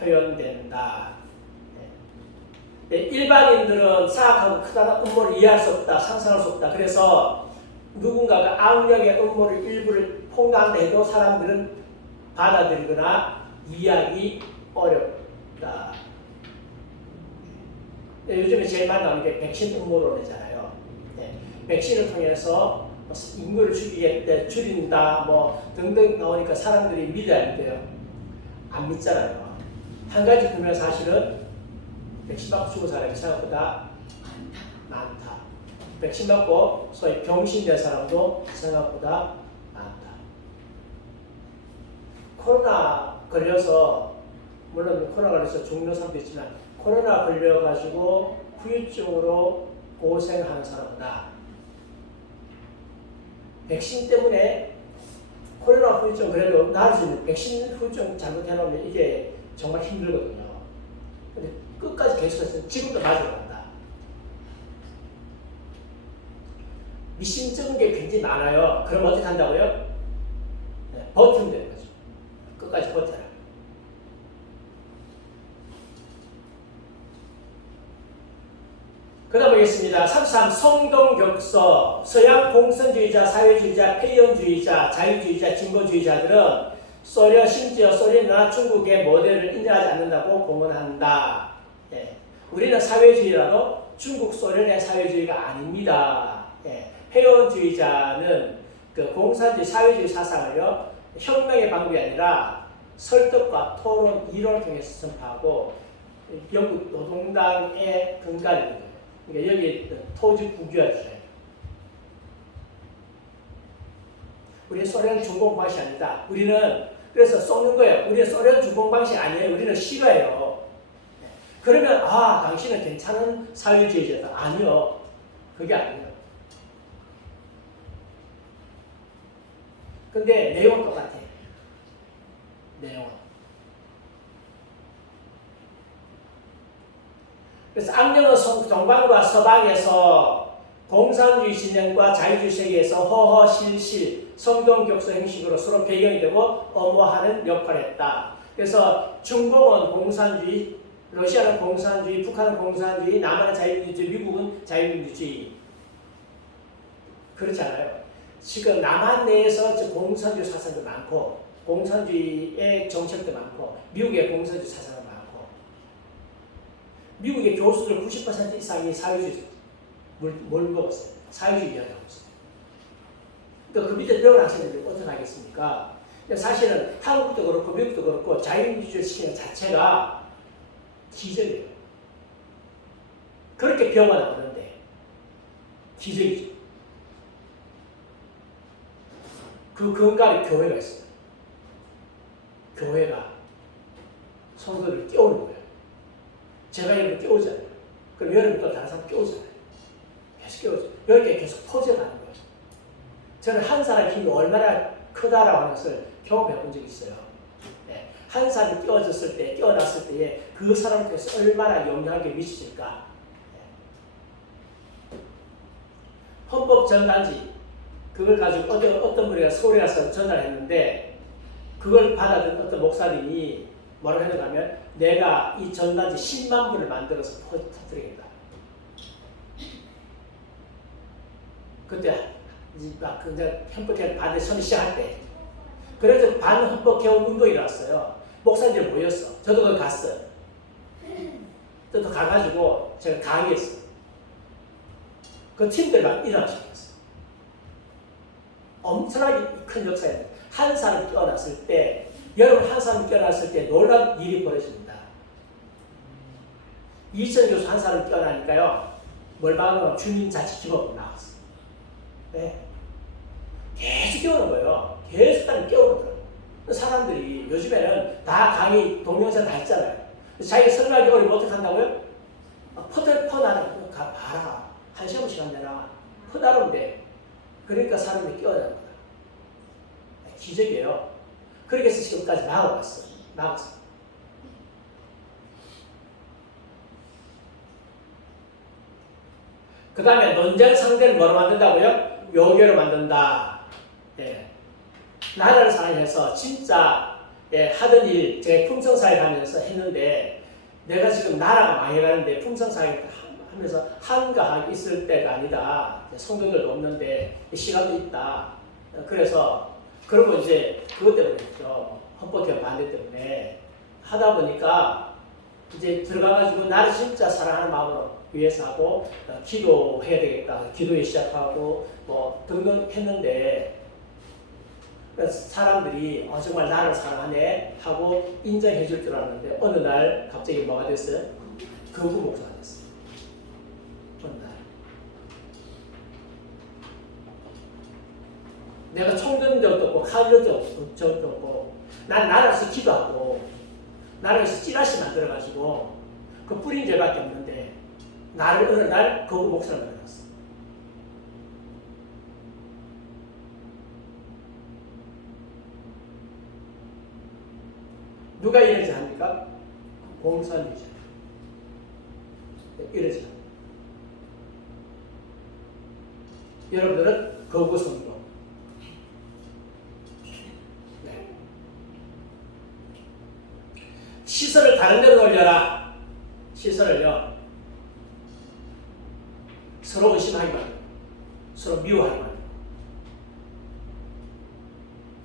표현된다. 일반인들은 사악하고 크다는 음모를 이해할 수 없다, 상상할 수 없다. 그래서 누군가가 악령의 음모를 일부를 폭로한다 해도 사람들은 받아들이거나 이해하기 어렵다. 요즘에 제일 많이 나오는 게 백신 음모론이잖아요. 백신을 통해서 인구를 줄인다, 뭐 등등 나오니까 사람들이 믿어야 돼요. 안 믿잖아요. 한 가지 보면 사실은 백신 받고 죽은 사람이 생각보다 많다. 백신 받고 소위 병신된 사람도 생각보다 많다. 코로나 걸려서 물론 코로나 걸려서 죽는 사람도 있지만 코로나 걸려가지고 후유증으로 고생하는 사람보다 백신 때문에 코로나 후유증 그래도 나을 수 있는 백신 후유증 잘못해놓으면 이게 정말 힘들거든요. 근데 끝까지 계속해서 지금도 맞으러 간다. 미심쩍은 게 굉장히 많아요. 그럼 어떻게 한다고요? 버티면 되는 거죠. 끝까지 버텨라. 그 다음 보겠습니다. 33. 성동격서. 서양 공산주의자, 사회주의자, 폐연주의자, 자유주의자, 진보주의자들은 소련, 심지어 소련이나 중국의 모델을 인정하지 않는다고 공언한다. 우리는 사회주의라도 중국, 소련의 사회주의가 아닙니다. 폐연주의자는 그 공산주의, 사회주의 사상을요, 혁명의 방법이 아니라 설득과 토론, 이론을 통해서 전파하고 영국 노동당의 근간입니다. 그러니까 여기 토지 국유화주의. 우리는 소련 중공 방식 아니다. 우리는 그래서 쏘는 거예요. 우리는 소련 중공 방식 아니에요. 우리는 싫어해요. 그러면 당신은 괜찮은 사회주의자다. 아니요. 그게 아니에요. 근데 내용은 똑같아요. 내용은. 그래서 악령은 동방과 서방에서 공산주의 진영과 자유주의 세계에서 허허, 실실, 성동격서 형식으로 서로 배경이 되고 엄호하는 역할을 했다. 그래서 중공은 공산주의, 러시아는 공산주의, 북한은 공산주의, 남한은 자유민주주의, 미국은 자유민주주의. 그렇지 않아요? 지금 남한 내에서 공산주의 사상도 많고 공산주의의 정책도 많고 미국의 공산주의 사상도 많고 미국의 교수들 90% 이상이 사회주의 뭘 먹었어요? 사회주의 이야기하고 있어요. 그러니까 그 밑에 배운 학생들이 어떻게 하겠습니까? 사실은 한국도 그렇고 미국도 그렇고 자유민주주의 시키는 자체가 기적이에요. 그렇게 배워가 나오는데 기적이죠. 그 근간에 교회가 있어요. 교회가 성도들을 깨우는 거예요. 제가 여러분 깨우잖아요. 그럼 여러분 또 다른 사람 깨우잖아요. 계속 깨우죠. 이렇게 계속 퍼져가는 거예요. 저는 한 사람의 힘이 얼마나 크다라고 하는 것을 경험해 본 적이 있어요. 예, 한 사람이 끼워졌을 때, 끼워놨을 때에 그 사람에 대해서 얼마나 영향력이 미치실까. 예. 헌법 전단지 그걸 가지고 어떤 분이 서울에 가서 전달했는데 그걸 받아든 어떤 목사님이 뭐라고 했는가 하면 내가 이 전단지 10만 부를 만들어서 터뜨리겠다. 그때 막 이제 헌법 개헌 반대 선이 시작할 때 그래서 반헌법 개헌 운동이 일어났어요. 목사님들 모였어. 저도 거기 갔어요. 저도 가가지고 제가 강의했어요. 그 팀들 막 일어나셨어요. 엄청나게 큰 역사예요. 한 사람이 깨어났을 때, 여러분 한 사람이 깨어났을 때 놀라운 일이 벌어집니다. 이천 교수 한 사람이 깨어나니까요, 뭘 막으면 주민자치기법으로 나왔어요. 네. 계속 깨우는 거예요. 계속 사람이 깨우는 거예요. 사람들이 요즘에는 다 강의 동영상 다 있잖아요. 자기가 설명하기 어려우면 어떻게 한다고요? 퍼나는 거 봐라. 한 시간 시간 내라. 퍼나르면 돼. 그러니까 사람이 깨어나는 거야. 기적이에요. 그렇게 해서 지금까지 나아갔어. 나아갔어. 그 다음에 논쟁 상대를 뭐로 만든다고요? 요괴로 만든다. 예. 나라를 사랑해서 진짜 하던 일, 제가 풍성사회 하면서 했는데 내가 지금 나라가 망해가는데 풍성사회 하면서 한가하게 있을 때가 아니다. 성도들도 없는데 시간도 있다. 그래서 그러고 이제 그것 때문에 했죠. 헌법개헌 반대 때문에 하다 보니까 이제 들어가가지고 나를 진짜 사랑하는 마음으로 위해서 하고 기도해야 되겠다. 기도에 시작하고 뭐 등등 했는데 사람들이 정말 나를 사랑하네 하고 인정해 줄 줄 알았는데 어느 날 갑자기 뭐가 됐어요? 거부 목사가 됐어요. 어느 날. 내가 총 든 적도 없고 칼 든 적도 없고 난 나라에서 기도하고 나라에서 찌라시 만들어가지고 그 뿌린 죄밖에 없는데 나를 어느 날 거부 목사를 만들었어. 누가 이러지 합니까? 공산주의자. 이러지 합니다. 여러분들은 거부 성도. 네. 시설을 다른 데로 돌려라. 시설을요. 서로 의심하기 말고 서로 미워하기 말고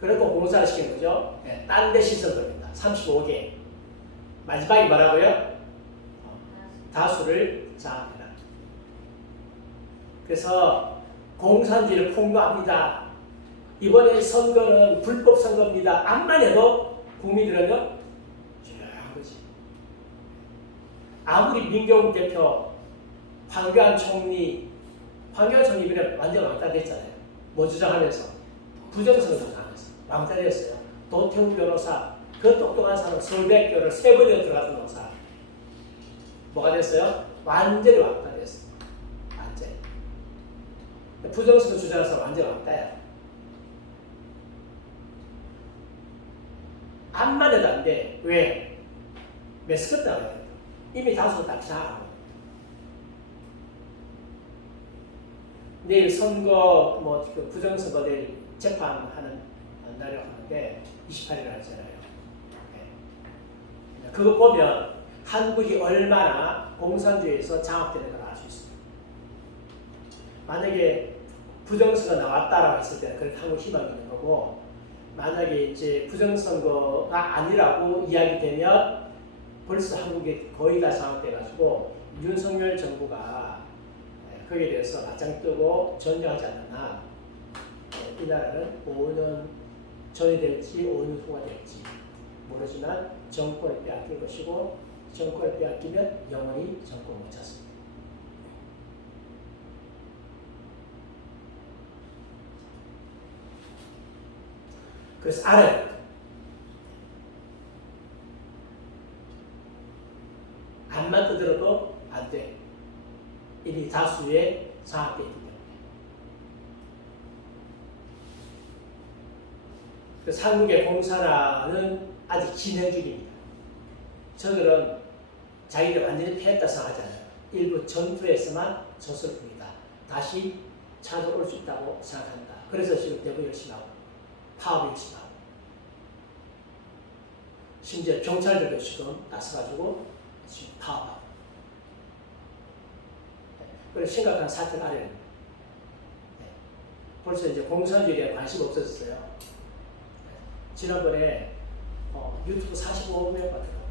그리고 공사를 시키는 거죠. 네, 딴 데 시설 돌린다. 35개. 마지막에 뭐라고요? 다수를 장악해라. 그래서 공산주의를 폭로합니다. 이번에 선거는 불법 선거입니다. 암만 해도 국민들은요 조용한 거지. 아무리 민경욱 대표, 황교안 총리 이번에 완전 왕따 됐잖아요. 뭐 주장하면서 부정선거 주장하면서 왕따 됐어요. 도태우 변호사, 그 똑똑한 사람 서울대학교를 3번이나 들어가서 변호사 뭐가 됐어요? 완전히 왕따 됐어요. 완전히. 부정선거 주장해서 완전히 왕따야. 암만 해도 안 돼. 왜? 매스컷 나와야 돼. 이미 다수 다 장악하고. 내일 선거 그 부정선거 내일 재판하는 날이라고 하는데 28일 하잖아요. 네. 그거 보면 한국이 얼마나 공산주의에서 장악되는 걸 알 수 있습니다. 만약에 부정선거 나왔다라고 했을 때는 그렇게 한국 희망이 있는 거고 만약에 이제 부정선거가 아니라고 이야기되면 벌써 한국이 거의 다 장악돼가지고 윤석열 정부가 거기에 대해서 맞짱 뜨고 전쟁하지 않는 한 이 나라는 5년 전이 될지 5년 후가 될지 모르지만 정권을 빼앗길 것이고 정권을 빼앗기면 영원히 정권을 못 찾습니다. 그래서 알아요. 안만 떠들어도 안 돼. 이미 다수의 장악되어 있기 때문에. 그 한국의 공산화는 아직 진행 중입니다. 저들은 자기가 완전히 패했다 생각하잖아요. 일부 전투에서만 졌을 뿐이다. 다시 찾아올 수 있다고 생각한다. 그래서 지금 대부 열심히 하고 파업 열심히 하고 심지어 경찰들도 지금 나서가지고 지금 파업하고 그래서 심각한 사태 아래는 벌써 이제 공산주의에 관심 없어졌어요. 지난번에 유튜브 45명 같더라고요.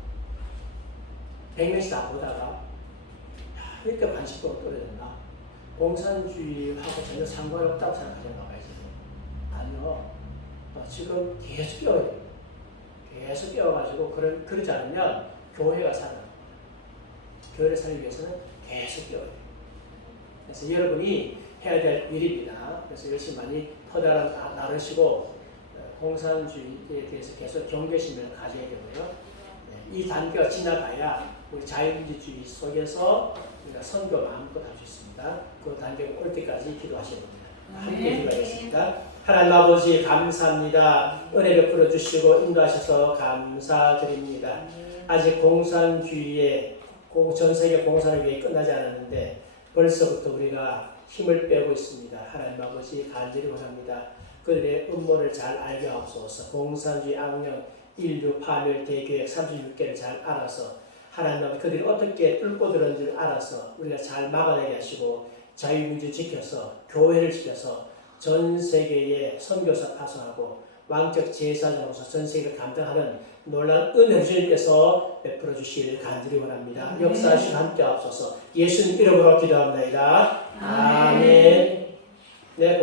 100명씩 다 보다가 야, 왜 이렇게 관심도가 떨어졌나? 공산주의하고 전혀 상관이 없다고 생각하셨나 봐요. 아니요. 지금 계속 깨워야 됩니다. 계속 깨워가지고 그러지 않으면 교회가 살아납니다. 교회를 살기 위해서는 계속 깨워야 돼요. 그래서 여러분이 해야 될 일입니다. 그래서 열심히 많이 퍼달아 나르시고 공산주의에 대해서 계속 경계심을 가져야 되고요. 이 단계가 지나가야 우리 자유민주주의 속에서 우리가 선교 마음껏 할 수 있습니다. 그 단계가 올 때까지 기도하셔야 됩니다. 함께 기도하겠습니다. 하나님 아버지 감사합니다. 은혜 베풀어 주시고 인도하셔서 감사드립니다. 아직 공산주의의 전 세계 공산주의 끝나지 않았는데 벌써부터 우리가 힘을 빼고 있습니다. 하나님 아버지 간절히 원합니다. 그들의 음모를 잘 알게 하옵소서. 공산주의 악령 인류 파멸 대계획 36개를 잘 알아서 하나님 아버지 그들이 어떻게 뚫고 들었는지를 알아서 우리가 잘 막아내게 하시고 자유민주 지켜서 교회를 지켜서 전 세계에 선교사 파송하고 왕적 제사장으로서 전 세계를 감당하는 놀라운 은혜 주님께서 베풀어 주시기를 간절히 원합니다. 역사하시고 함께 하옵소서. 예수님 이름으로 기도합니다. 아멘. 네.